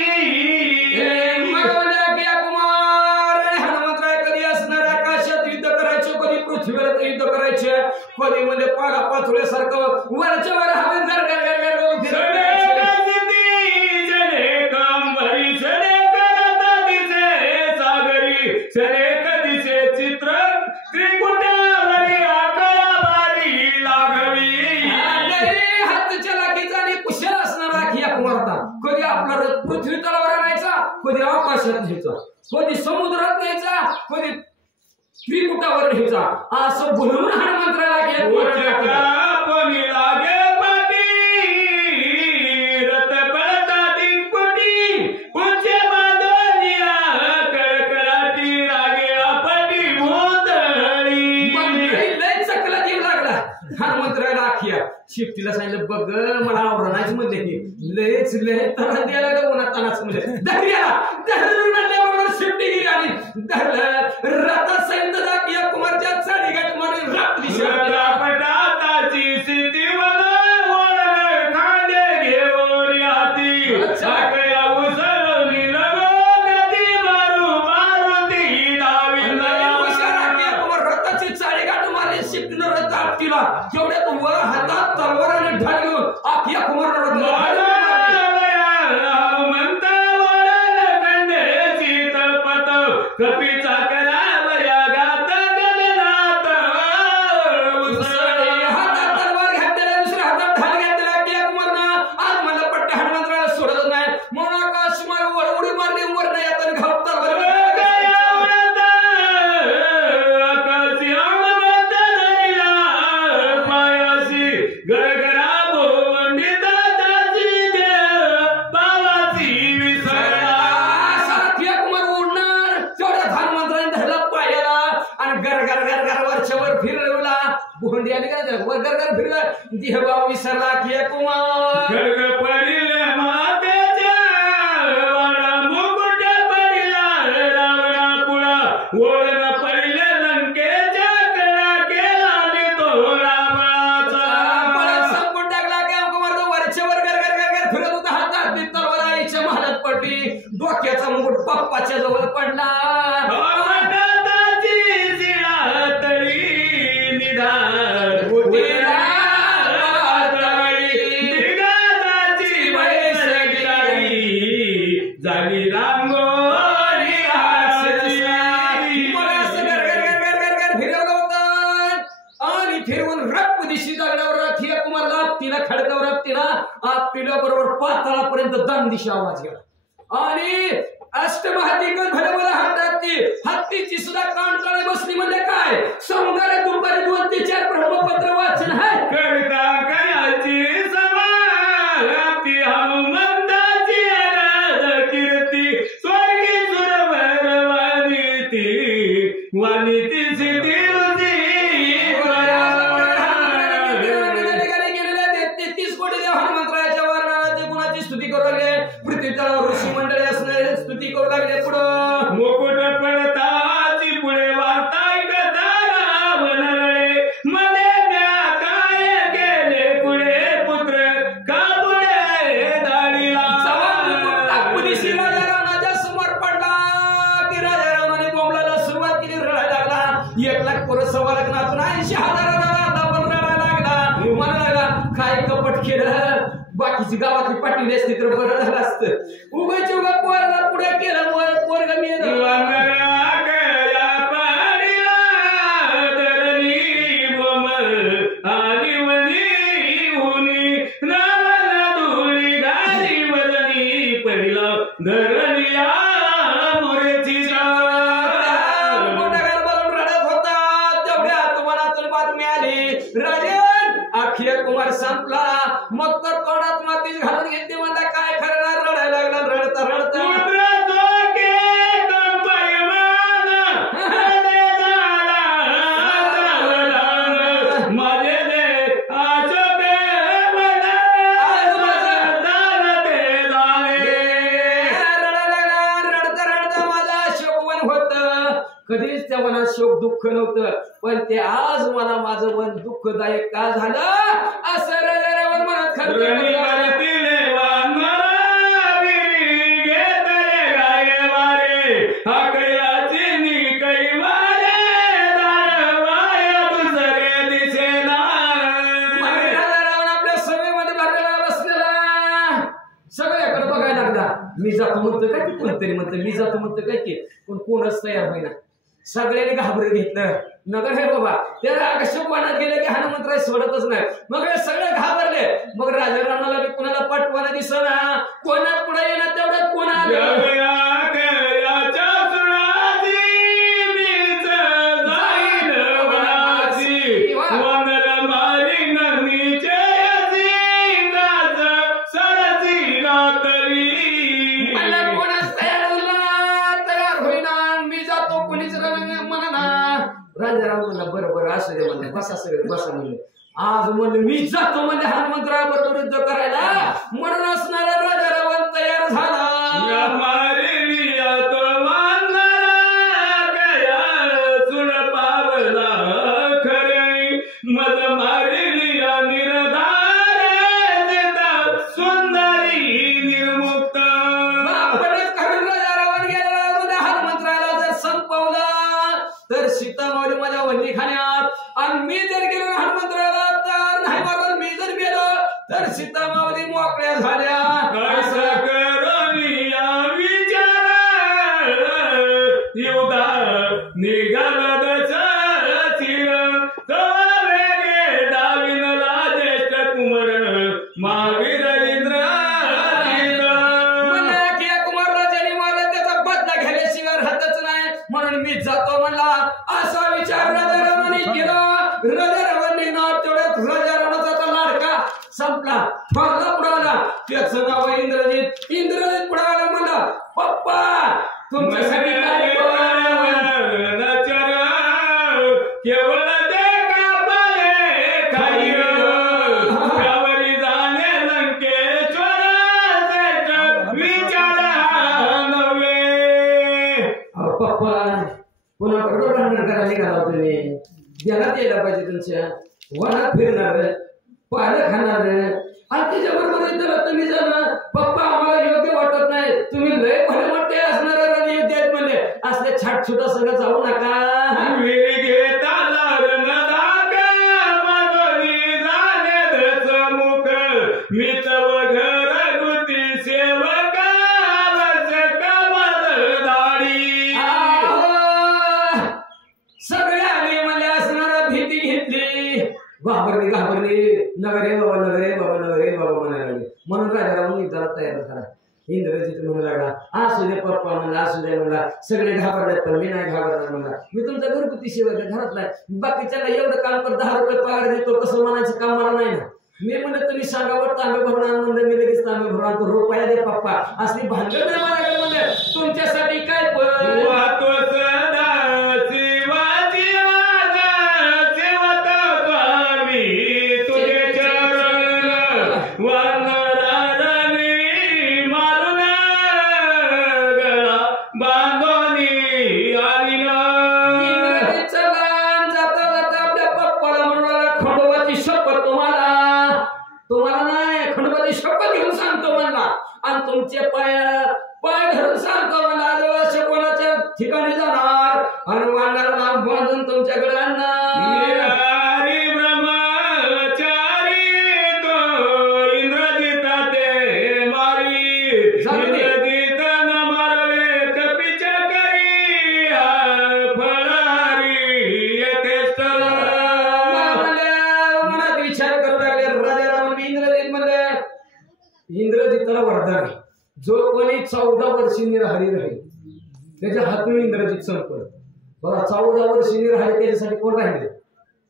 पृथ्वीवर युद्ध करायचे. कधी म्हणजे पाडा पाचोळ्यासारखं वरच्या वर हवेत सरे कधीचे चित्र त्रिकुटावरी आकाबारी लागवी. हातच्या लाकीचा आणि कुशल असणारा अखिया कुमार होता. कधी आपला रथ पृथ्वी तलावर आणायचा, कधी आकाशात न्यायचा, कधी समुद्रात न्यायचा, कधी त्रिकुटावर न्यायचा. असं बोलून हनुमंतराला कोणी लागे पाटी रथ पळता दिगपुटी उंचे बांधणीला कळकळाटी रागे आपटी भोंदळी. लय चकला जीव लागला हनुमंतराला. अखिया शिफ्टीला सांगितलं बघ मला आवडणाच मध्ये लयच लय तरा द्यायला लागला. उन्हात तानाच म्हणजे धरली म्हणल्याबरोबर शिफ्टी गेली आणि धरलं रथात सैन्य अखिया कुमारच्या चढी गाठ मारून रात्री पटाताची स्थिती वळण खांदे घेऊन हाती साखळ्या उसळवली लगो नदी मारू मारुती डावीला. रथाची चाळी गाठ मारली. शिफ्टीनं रथ आपटीला. तेवढ्यात वर हातात तलवार आणि ढाल घेऊन अखिया कुमार कपीचा करावया गात गगनात हातात तलवार घातलेला दुसऱ्या हातात ढाल घेतलेला अखिया कुमारनं. आज मला पट्ट हनुमंतराला सोडत नाही म्हणून आकाश मार वडवडी मारली. वर नाही आता घाव तलवार गरगरा भोवंडी दादाची बाबाची विसरा. कुमार उडणार. तेवढ्या हनुमंतराने धरला पायाला आणि गरगर गरगर वरच्यावर फिरवला. भोंडी आली का वर गरगर फिरला. देहभाव विसरला अखिया कुमार. गरग पडिले मातेच्या वाडा मुकुट पडिला रावणा पुळा ओळण पडले लंकेच्या करा केला तो रामाचा. संपून टाकला की कुमार तो वरच्यावर गरगर गरगर फिरत होता. हातात ती तलवार आईच्या महालात पडली. डोक्याचा मुकुट पप्पाच्या जवळ पडला. झाली रांगोळी फिरवलं होतं आणि फिरवून रप दिशी दगडावर अखिया कुमारला आपटीला खडकावर आपटीला बरोबर पाताळापर्यंत दान दिशा आवाज गेला आणि अष्टमहादिग्गज भले मला हत्तीची सुद्धा कानकाळे बसली म्हणजे काय समुद्राला दुपारी 2 ते 4 ब्रह्मपत्र वाचन आहे. कविता कयाची समाप्ती हनुमंताची आराध कीर्ती स्वर्गी सुरवर वानिती सिद्धी 1,00,000 परत सव्वा लग्नातून 80,000 आपण रडायला लागला. मला लागला काय कपट केलं, बाकीची गावातली पाटील असती तर बरं झालं असतं. उगाच उगा पोराला पुढे केलं, पोरग मी अक्षय कुमार संपला. मग तर तोंडात माती घालून घेतली. म्हणता काय करणार, रडायला लागला. रडता रडता कधीच त्या मनात शोक दुःख नव्हतं, पण ते आज मला माझं मन दुःखदायक का झालं असं रडायला मनात खरं. आपल्या सभेमध्ये भरलेला बसलेला सगळ्याकडे बघायला लागला. मी जातो म्हणतो काय की, कोणतरी म्हणतं मी जातो म्हणतो काय की, पण कोणच तयार होईना. सगळ्यांनी घाबरून घेतलं. नगर हे बाबा त्या आकाशवाणात गेले की हनुमंतराय सोडतच नाही. मग हे सगळे घाबरले. मग राजा राणाला बी कुणाला पटवाना दिसना, कोणात पुढे येणार तेवढ्यात कोणा बरोबर असं दे म्हणलं, बसा सगळे बसा म्हणलं. आज म्हणलं मी जातो म्हणजे हनुमंतरावर युद्ध करायला, म्हणून असणारा राजारावण तयार झाला. सीतामावली माझ्या वंदी खाण्यात आणि मी जर गेलो हनुमंतराला तर नाही, मला मी जर गेलो तर सीतामावली मोकळ्या झाल्या. म्हणून मी जातो म्हणला. असा विचार राजारावांनी केला. राजारावांनी नाव तेवढ्यात राजारावाचा लाडका संपला, फरला पुढाला. त्याचं नाव आहे इंद्रजित. इंद्रजित पुढाला म्हणला पप्पा तुमच्यासाठी काय केवळ पुन्हा करायला निघाला तुम्ही. जगात यायला पाहिजे, तुमच्या वनात फिरणार, पानं खाणार आणि त्याच्याबरोबर त्याला तुम्ही जाणार. पप्पा आम्हाला योग्य वाटत नाही, तुम्ही लय भले मोठे असणार योग्य आहेत म्हणले. असले छाटछुटा सगळं जाऊ नका. मी तव घरगुती सेवका घाबरली. नगरे बाबा नगरे बाबा नगरे बाबा म्हणायला लागले. म्हणून राजाराम युद्धाला तयार झाला. इंद्रजित म्हणू लागला असू दे पप्पा म्हणला, असू दे म्हणला. सगळे घाबरले पण मी नाही घाबरणार म्हणला. मी तुमचा घरगुती सेवक घरात नाही. बाकीच्याला एवढं काम कर 10 रुपये पगार देतो तसं म्हणायचं काम मला नाही ना. मी म्हणलं तुम्ही सांगावर तांबे भरून आण म्हणलं, मी लगेच तांबे भरून आणतो. रुपया दे पप्पा. असली भांडण नाही माझ्याकडे म्हणलं. तुमच्यासाठी काय तुमचे पाय धरून सांगतो मला. कोणाच्या ठिकाणी जाणार आणि वाढणारा नाम बांधून तुमच्याकडे अण्णा निरारी ब्रह्मचारी तो इंद्रजित ते मारी इंद्रजित न मारले कपिच करी फळारी यथेष्ट मनात विचार करू लागले राजा रावण इंद्रजित म्हणले इंद्रजिताला वरदान आहे. जो कोणी 14 वर्षी निराहारी राहील त्याच्या हातून इंद्रजित संपल. बघा 14 वर्षी निराहारी त्याच्यासाठी कोण राहिले?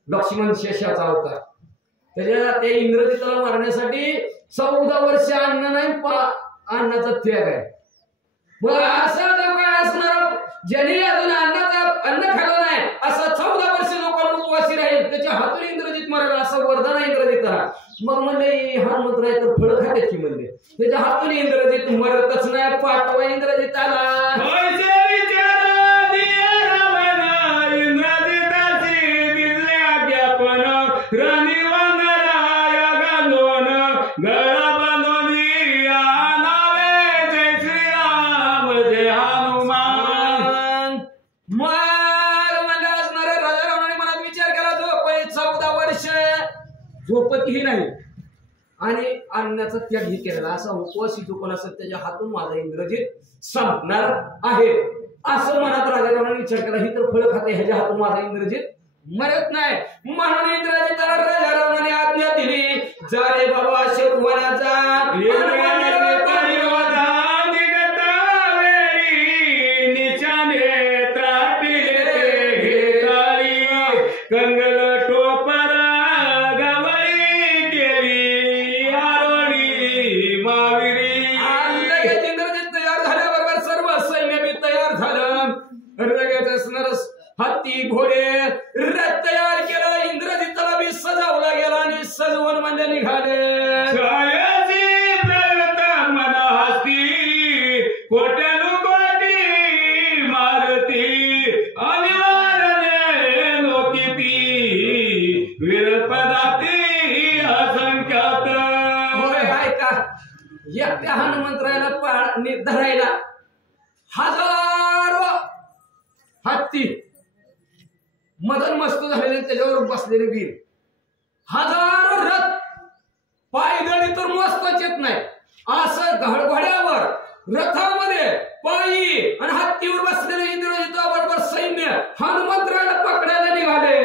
लक्ष्मण शेषाचा अवतार. त्या इंद्रजिताला मारण्यासाठी 14 वर्ष अन्न नाही अन्नाचा त्याग आहे. बरं असं जो काय असणार ज्यांनी अजून अन्न खाल्लं नाही असं 14 वर्ष लोकांना उपवासी राहील त्याच्या हातून इंद्रजित मारेल असं वरदान आहे इंद्रजिताला. मग म्हणले हा मंत्र आहे तर फळ खात्यात की म्हणले त्याच्या हातून इंद्रजित मरतच नाही. पाठवा इंद्रजिताला. झोपतही नाही आणि अन्नाचा त्यागही केलेला असा उपवासी जो कोण असेल त्याच्या हातून माझा इंद्रजित संपणार आहे असं मनात राजा रावणाने विचार केला. ही तर फळ खाते ह्याच्या हातून माझा इंद्रजित मरत नाही. म्हणून इंद्रजिताला राजा रावणाने आज्ञा दिली जा रे बाबा शेतवनाचा हत्ती घोडे रथ तयार केला. इंद्रजिताला बी सजावला गेला आणि सजवून म्हणजे निघाले. कोटी मारती अनिवार्य लोकिती वीरपदाती असंख्यात. होय ऐका एकट्या हनुमंतरायला धरायला हजारो हत्ती मदन मस्त झालेले त्याच्यावर बसलेले वीर हजारो रथ पायदळी तर मस्तच येत नाही असं घोड्यावर रथामध्ये पायी आणि हत्तीवर बसलेले इंद्रजिताबरोबर सैन्य हनुमंतरायला पकडायला निघाले.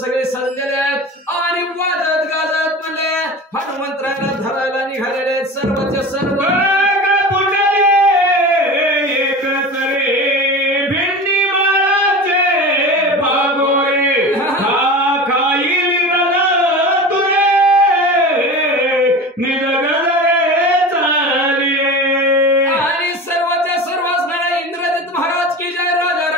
सगळे सजलेले आहेत आणि वाजत गाजत म्हणजे हनुमंतरायला धरायला निघालेले आहेत सर्वच्या सर्व. आणि सर्वच्या सर्व असणारे इंद्रजित महाराज की जय. राजा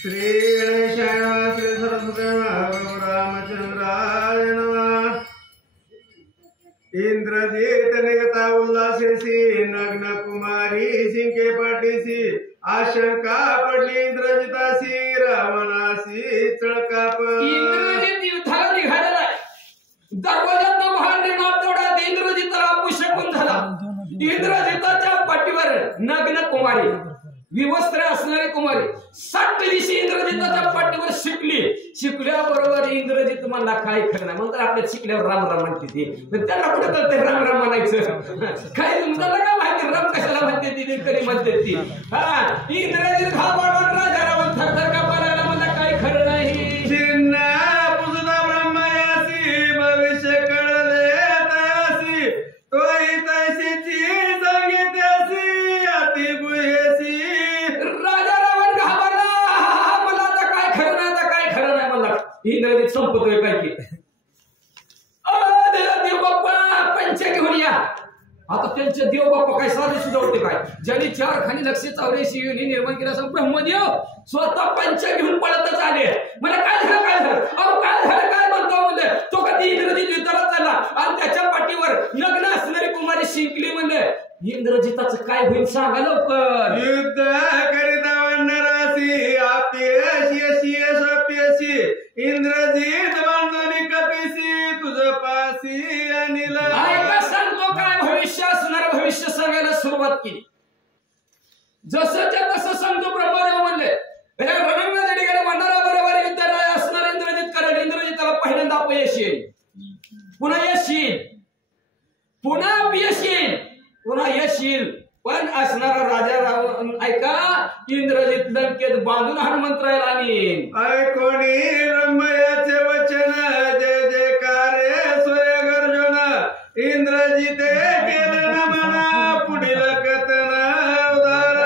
श्री गणेशाय श्री सरस्वतीदेवाय रामचंद्राय नमः. इंद्रजित निगता उल्लासेसी नग्न कुमारी सिंके पाठीसी आशंका पडली इंद्रजितासी रावणासी चळकाप. इंद्रजित युद्धाला निघालेला आहे. दरवाजातून बाहेर निघाला तेवढ्यात इंद्रजिताला अपशकुन झाला. इंद्रजिताच्या पाठीवर नग्न कुमारी विवस्त्र असणारी कुमारी 60 दिवशी इंद्रजिताच्या पाठीवर शिकल्याबरोबर इंद्रजित म्हणला काय खरं नाही म्हणतात आपल्या शिकल्यावर राम राम म्हणते ती पण त्यांना कुठे कळते राम राम म्हणायचं काय तुमच्याला काय माहिती राम कशाला म्हणते ती कधी म्हणते ती. हा इंद्रजित घाबरला राजा रावण थरथर कापायला मला काय खरं नाही. भविष्य कळले तयासी तोही तैसीची संगीत्यासी अति गुहेसी. राजा रावण घाबरला मला आता काय खरं नाही मला इंद्रजित संपतोय काय की देव बाप्पा पंच घेऊन या आता त्यांचे देव बाप्पा काय साधे सुद्धा होते काय, ज्यांनी 4 खाणी लक्ष 84 योनी निर्माण केला असं ब्रह्मदेव स्वतः पंचा घेऊन पळतच आले. मला काय झालं काय झालं अहो काय झालं काय म्हणतो म्हणले. तो कधी इंद्रजित युद्धाला चालला आणि त्याच्या पाठीवर लग्न असणारी कुमारी शिंकली म्हणले. इंद्रजिताचं काय होईल सांगा लवकर. युद्ध करिता वनरासी अपयश यशी यश अपयशी इंद्रजित बांधून कपिसी तुझ पासी अनिला. ऐका सांगतो काय भविष्य असणार भविष्य सांगायला सुरुवात केली. जसं त्या तसं सांगतो ब्रह्मदेव म्हणले रणंगणाच्या ठिकाणी म्हणणारा बरोबर युद्ध असणार इंद्रजित करेल. इंद्रजिताला पहिल्यांदा अपयश येईल, पुन्हा यश येईल, पुन्हा अपयश येईल, पुन्हा यश येईल. पण असणारा राजा राव ऐका इंद्रजित लंकेत बांधून हनुमंतरायला आणीन. ऐकोणी ब्रह्मयाचे वचन जय जयकार सोय गर्जन इंद्रजिते केलं न म्हणा पुढील कथन उदार.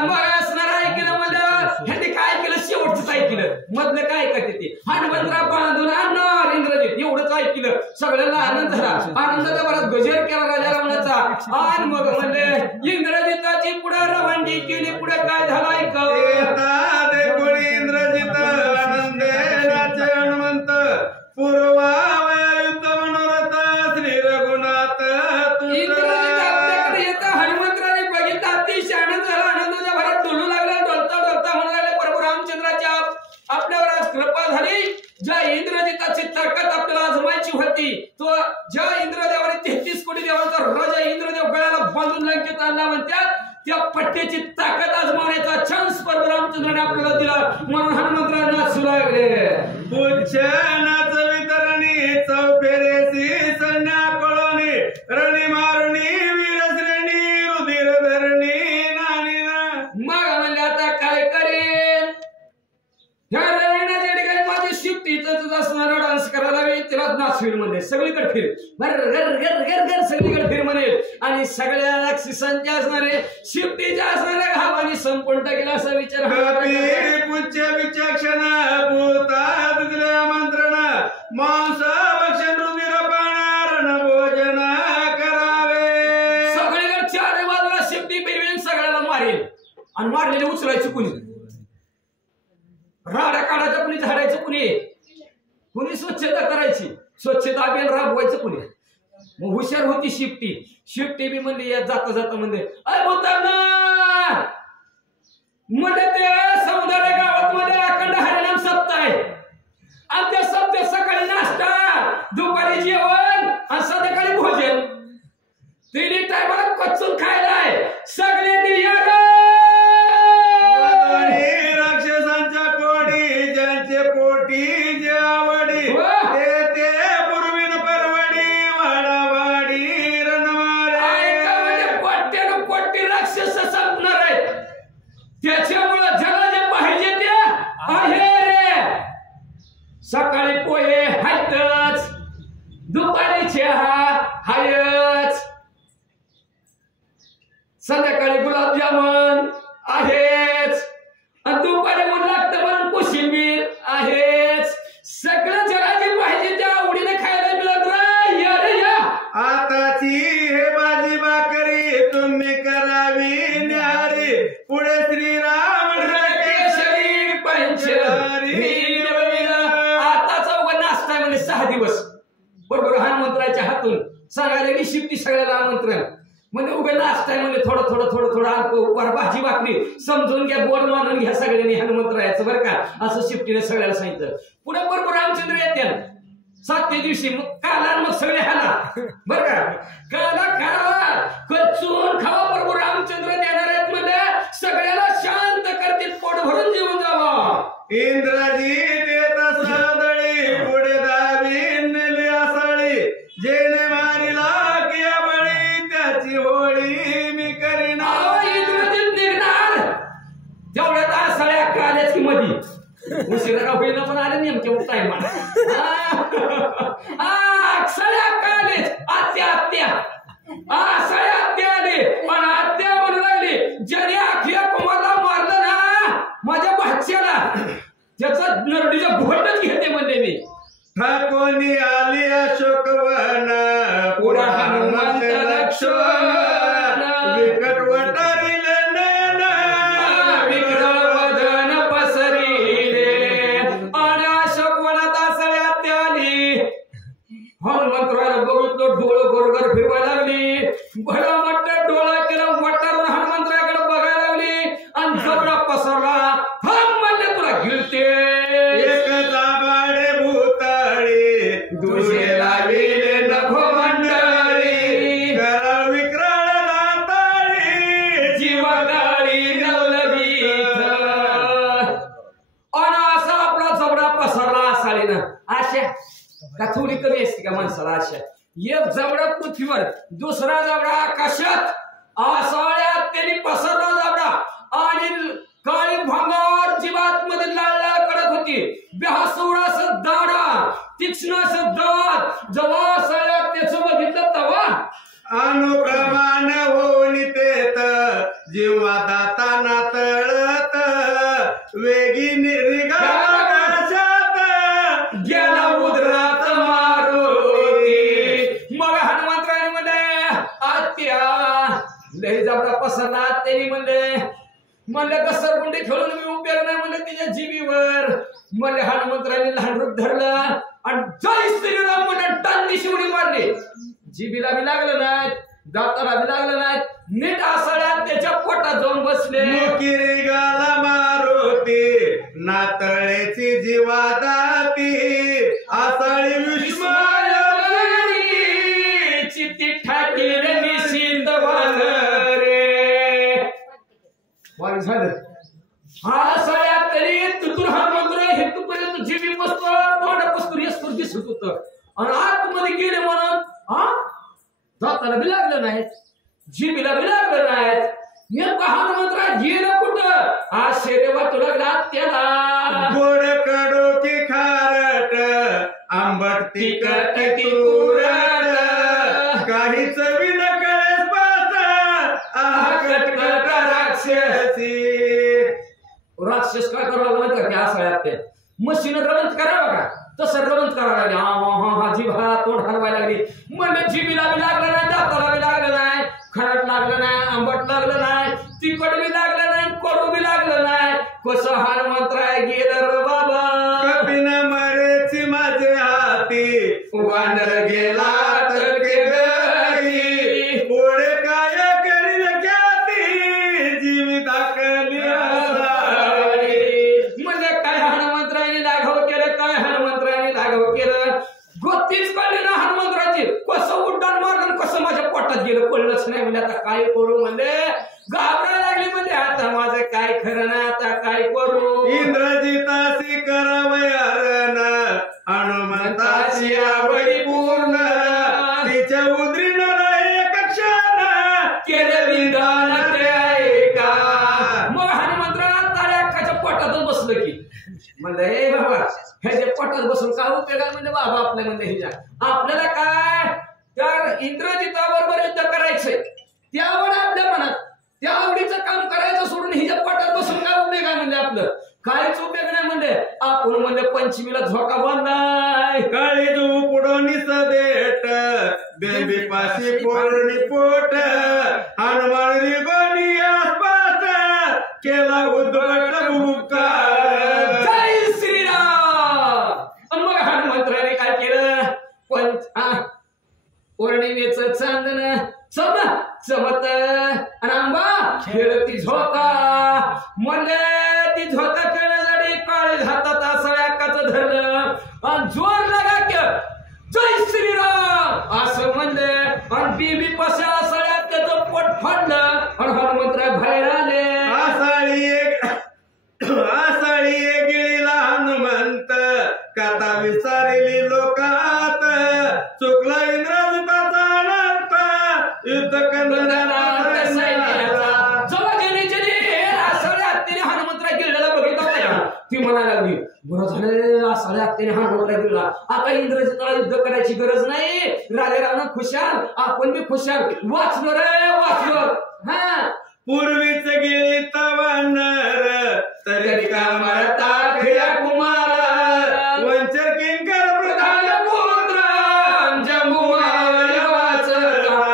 मग असणारा ऐकलं म्हणलं ह्यांनी काय केलं शेवटच ऐकलं मधलं काय करते ते हनुमंतराव बांधून आणणार इंद्रजित एवढंच ऐकलं. सगळ्यांना आनंद झाला. आनंदाचा बराच गजर केला राजा रावणाचा. आणि मग म्हणले इंद्रजिताची पुढे रवानगी केली. पुढे काय झालं ऐका कोणी इंद्रजित आनंदे नाचे हनुमंत पूर्वावय युद्ध मनोरथ श्री रघुनाथ इंद्रजित आपल्याकडे येतं. हनुमंतराने बघितलं अतिशय आनंद झाला. आनंदाच्या भरात डोलू लागला. डोलता डोलता म्हणू लागले प्रभू रामचंद्राच्या आपल्यावर आज कृपा झाली. ज्या इंद्रजिताची ताकद आपल्याला आजमायची होती तो ज्या इंद्रदेवाने 33 कोटी देवांचा राजा इंद्रदेव गळ्याला बांधून लंकेत आणला म्हणतात त्या पट्ट्याची ताकद आजमावण्याचा चान्स प्रभू रामचंद्राने आपल्याला दिला. म्हणून हनुमंतराव नाचू लागले. पुच्छ नाच वितरणी चौफेरेसी सन्या कळोनी रणी मारुणी वीरश्रेणी रुधिर धरणी नानी. मग म्हणले आता काय करेन ह्या रविण्याच्या ठिकाणी माझी शिफ्टीच असणारा डान्स करायला वेळ तिला नाचवील म्हणले. सगळीकडे फिर घर घर घर घर घर सगळीकडे फिर म्हणेल. आणि सगळ्या राक्षसांच्या असणारे शिफ्टीच्या असणाऱ्या घावानी संपूर्ण टाकेल असा विचार पुच्छ विचक्षण भूतात दिले आमंत्रण मांस भक्षण रुधिर पाण भोजन करावे. सगळीकडे 4 बाजूला शिफ्टी फिरवेल सगळ्याला मारेल. आणि मारलेले उचलायचे कुणी राडा काढायचं कुणी झाडायचं कुणी कुणी स्वच्छता करायची स्वच्छता अभियान राबवायचं कुणी. मग हुशार होती शिफ्टी. शिफ्टी बी म्हणली या जाता जाता म्हणले अरे भूतांना म्हणजे ते सौंदर्य गावात मध्ये अखंड हरिनाम सप्ताह आहे. आणि त्या सप्ताह सकाळी नाश्ता दुपारी जेवण आणि संध्याकाळी भोजन 3 टायमाला कच्चून खायला आहे. सगळ्यांनी या राक्षसांच्या कोडी ज्यांचे पोटी जे आवडी ते पूर्वीन परवडी वाडावाडी रणमारे. कोट्यानं कोटी राक्षस संपणार आहेत. त्याच्यामुळं ज्याला जे पाहिजे ते आहे रे. सकाळी पोहे हायतच, दुपारी चहा हायच, संध्याकाळी गुलाबजामुन आहेच, आणि दुपारी म्हणून लागतं म्हणून कोशिंबीर आहेच. सगळं जरा जे पाहिजे त्या आवडीने खायला मिळत रे या. आताची हे भाजी भाकरी तुम्ही करावी न्यारी पुढे श्रीराम केशरी पंचहरी. आता चौघ नाश्ता म्हणजे 6 दिवस बरोबर हनुमंतराच्या हातून सांगायला की शिफ्टी सगळ्याला आमंत्रण म्हणजे उभे नाश्ता म्हणजे थोडं थोडं थोडं थोडं भाजी भाकरी समजून घ्या गोड मानून घ्या सगळ्यांनी हनुमंतरायाचं बरं का असं शिफ्टीने सगळ्याला सांगितलं. पुढे बरोबर रामचंद्र येते 7व्या दिवशी मग काला मग सगळे हाना बरं का काला खावा कच्चून खावा प्रभू रामचंद्र देणार आहेत म्हणजे सगळ्याला शांत करतील पोट भरून जेवून जावा. इंद्रजित येत सदळी पुढे दावी नेली आसळी जेने मारिला किया बळी त्याची होळी मी करीणार. इंद्रजित निघणार तेवढ्यात आसळ्या काल्याची मधी उशिरा होईना पण आले नेमके टायमाला. सळ्या कालेच आत्या आत्या सळ्या आत्या आले पण आत्या म्हणू लागली ज्याने अखिया कुमारला मारलं ना माझ्या भाच्याला त्याचा नरडीचा घोटच घेते म्हणले मी. ठाकोनी आली अशोकवन पुरा हनुमंत लक्ष हनुमंतरायला बघितलं डोळं गोरगर फिरवायला लागली. भला मोठं डोळा केला वटारून हनुमंतरायाकडे बघायला लागली आणि जबडा पसरला. थांब म्हणले तुला गिळते. एक दाबाडे भूताळी दुसरे लाविले नखो मंडळी कराळ विक्राळ दाताळी जीवकाळी नवलगीत. आणि असा आपला जबडा पसरला असाळीनं. आशा का थोडी कमी असते का माणसाला आशा? एक जबडा पृथ्वीवर, दुसरा जबडा आकाशात. आसाळ्यात त्यांनी पसरला जबडा आणि काळी भांगार जीवात मध्ये लाल करत होती. बेहासूर दाडा, तीक्ष्ण दात. जेव्हा आसाळ्यात त्याचं बघितलं तेव्हा अनुप्रमाण होऊन तेत जीवा दाताना तळत वेगी निर्गाशात गेला उदरात मारुती. मग हनुमंतराय म्हणले आत्या लय जबडा पसरला. त्यांनी म्हणले घसरगुंडी खेळून मी उपयोग नाही म्हणले तिच्या जीवीवर. म्हणले हनुमंतरायने लहान रूप धरलं आणि जय श्रीराम म्हणून टांदी शिवडी मारली. जीबीला बी लागलं नाही, दाताला बी लागलं नाही. नीट आसाळ्यात त्याच्या पोटात जाऊन बसले. मुकिरी गाला मारुती नातळेची जीवा दाती आसाळी विस्मय चित्ती ठाकीर निशिंद रे. वाल झालं हा सगळ्यात तरी तुतूर हा मंत्र हे तुपर्यंत जीवी बसतो तोंडा पस्तूर येस्तूर दिसत होतं. आणि आतमध्ये गेले म्हणून दाताला बी लागलं नाहीत, जीबीला बी लागलं नाहीत. नेमका हनुमंतराय गेलं कुठं? आश्चर्य वाटू लागला त्याला. गोड कडो की खारट आंबट तिखट तुरट काही चवी न कळेस पात आहा कटकट राक्षसी. राक्षस काय करावं लागलं का त्या आसाळ्यात? ते मशीन रवंत करावं का? तसं रवंत करावं लागले. हा जीभा तोंड हलवायला लागली. म्हणजे जीबीला बी लागलं नाही, दाताला बी लागलं नाही, खरट लागलं नाही, आंबट लागलं नाही, तिखट बी लागलं नाही, कडू बी लागलं नाही. कसं हनुमंतराय गेलं रे बाबा. कपिन मरेची माझे हाती वानर गेला तर के घरी पुढे काय करीन ख्याती जीवी दाखली आसाळी. म्हणजे काय हनुमंतरायने लाघव केलं, काय हनुमंतरायने लाघव केलं गोत्तीच कळली ना हनुमंतरायची. कसं उड्डाण मारलं, कसं माझ्या पोटात गेलं कळलंच नाही. म्हणजे आता काय करू? म्हणजे घाबरायला लागली. म्हणजे आता माझं काय खरं ना, आता काय करू? इंद्रजितासी करावयारण हनुमंताची आवडी पूर्ण तिच्या उद्रीन एक क्षण केलं विधान ते ऐका. मग हनुमंतराय ताळ्याच्या पोटातच बसलं की म्हणलं ए बाबा ह्याच्या पोटात बसून काय उपयोग आहे? म्हणजे बाबा आपल्या म्हणजे हिच्या आपल्याला काय तर इंद्रजिताबरोबर युद्ध करायचंय. त्यावर आपल्या मनात त्या आवडीचं काम करायचं सोडून हिच्या पोटात बसून काय उपयोग आहे? म्हणजे आपलं काहीच उपयोग नाही. म्हणजे आपण म्हणजे पंचमीला झोका बांधाय काळी तू पुढोनी सदेट बेबी पाशी पोरणी पोट हनुमान रिबनी आसपास केला उद्भट उपकार. जय श्रीराम. मग हनुमंतराने काय केलं? पौर्णिमेचं चांदण चमत आणि आंबा खेळती झोका. म्हणजे ती झोका खेळण्यासाठी काळे हातात आसाळ्याकाचं धरलं आणि जोर लागा की जय श्रीराम असं म्हणले. आणि बीबी पशा आसाळ्यात त्याचं पोट फाडलं आणि हनुमंतराय बाहेर आले. आसाळी एक गिळीला हनुमंत कथा विचारली लोकात चुकला इंद्रजिताचा अनंत युद्ध कंदनाला हनुमंतराय गिळलेला बघितला. ती म्हणायला लागली बरं झालं आसाळ्या हत्तीने हनुमंतराय गिळला. आता इंद्रजिताला युद्ध करायची गरज नाही. राजा खुशाल, आपण बी खुशाल. वाचलो रे वाचलो. हा पूर्वीच गिळी तवानर तरी का मरता खिळा कुमार वंचर किंकर प्रधान पुत्र जंबुमार वाचला.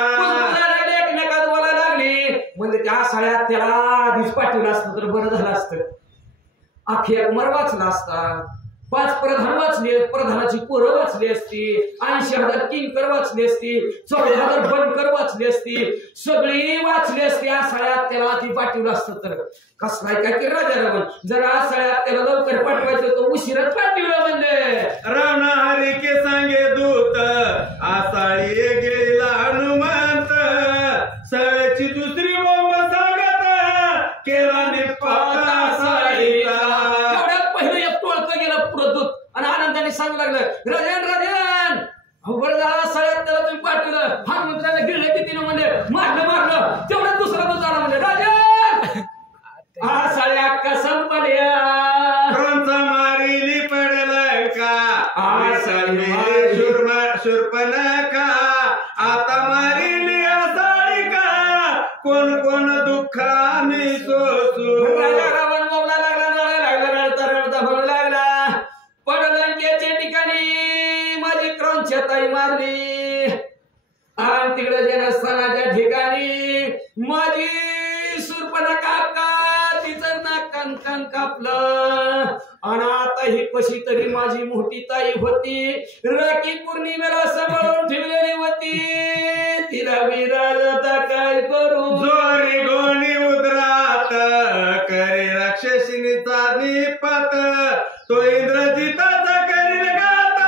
एकमेकात बोलायला लागली. म्हणजे त्या आसाळ्यात त्याला आधीच पाठवलं असतं तर बरं झालं असतं. अख्खी कुमार वाचला असता. 5 प्रधान वाचले, प्रधानाची पोरं वाचली असती, 80,000 किंकर वाचली असती, 14,000 बनकर वाचली असती, सगळी वाचली असती. आसाळ्यात त्याला ती पाठवलं असतं तर कसलाय काय की राजारावण जरा आसाळ्यात त्याला लवकर पाठवायचं तो उशिराच पाठवलं म्हणजे. रावण हरी के सांगे दूत आसाळी गेला हनुमंत सळची दुसरी बोंब सांगत केला निपात आसाळीचा. एवढ्यात पहिलं एक टोळकं गेलं पुढं दूत आणि आनंदाने सांगू लागलं राजन राजन बरं झाला सळ्यात त्याला तुम्ही पाठवलं. हनुमंताला गिळलं की तिने म्हणजे मारलं तेवढ्यात दुसरा दूत आला म्हणजे राजन आसाळ्या कसं पड्या कोणचा मारिली पडलं का आसाळी शुर्पण का आता मारिली आसाळी का कोण कोण दुःख आम्ही सोसू. रावण बोबला लागला पडलंक्याच्या ठिकाणी माझी क्रौंचताई मारली आणि तिकडे जनस्थानाच्या ठिकाणी माझी शूर्पणखा तिचं नाक कान कापलं. आणि आता ही कशी तरी माझी मोठी ताई होती राखी पौर्णिमेला सांभाळून ठेवलेली होती तिला विराजता काय करू. जोरी गोणी उदरात करे राक्षसिनीचा निपात तो इंद्रजिताचा करील गात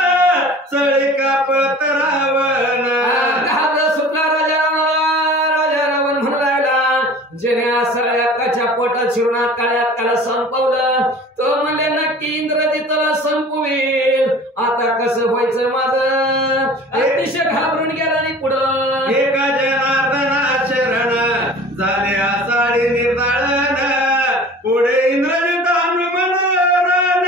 चळी कापत रावण. सुटला राजा रावण म्हणू लागला जेने आसाळ्याच्या पोटात शिवणा काळ्यात काला संपवलं तो म्हणजे नक्की इंद्रजिताला संपवेल. आता कसं व्हायचं माझं अतिशय घाबरून गेला आणि पुढं एका जनार्दना शरण झाले आसाळी निर्दाळन पुढे इंद्रजित हनुमान रण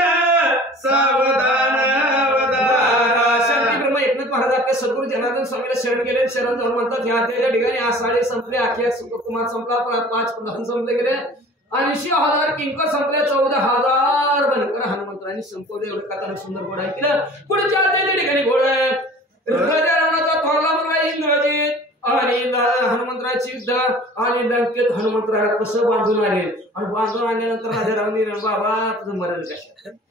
सावधान अवधान. शांती ब्रह्म एकनाथ महाराज आपल्या सद्गुरू जनार्दन स्वामीला शरण गेले. शरण जाऊन म्हणतात ह्या त्या ठिकाणी आसाळे संपले अख्या कुमार संपला 5 प्रधान संपले गेले 80,000 किंकर संपले 14,000 बनकर हनुमंतरांनी संपवले. एवढं कथानक सुंदर घोडा ऐकलं. पुढच्या त्या ठिकाणी घोडा राजा रावणाचा थोरला मुलगा इंद्रजित आणि हनुमंतराची युद्ध आणि लंकेत हनुमंतराला कसं बांधून आले आणि बांधून आणल्यानंतर राजा रावणी बाबा तुझं मरण कशा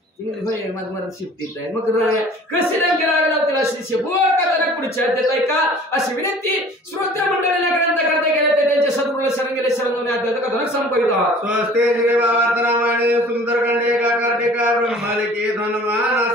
माझं मरण शिफ्टीत आहे मग कशी लंकेला लागला तिला शिष्य बोल कथानक पुढच्या देत आहे का अशी विनंती श्रोत्या मंडळीला ग्रंथ करता गेले ते त्यांच्या सद्गुरूला शरण गेले. शरण जाऊन अध्यात्म कथानक संपवित आहात. स्वस्ते श्री बाबा रामायण सुंदरकांड एका कार्तिका ब्रह्मालिके हनुमान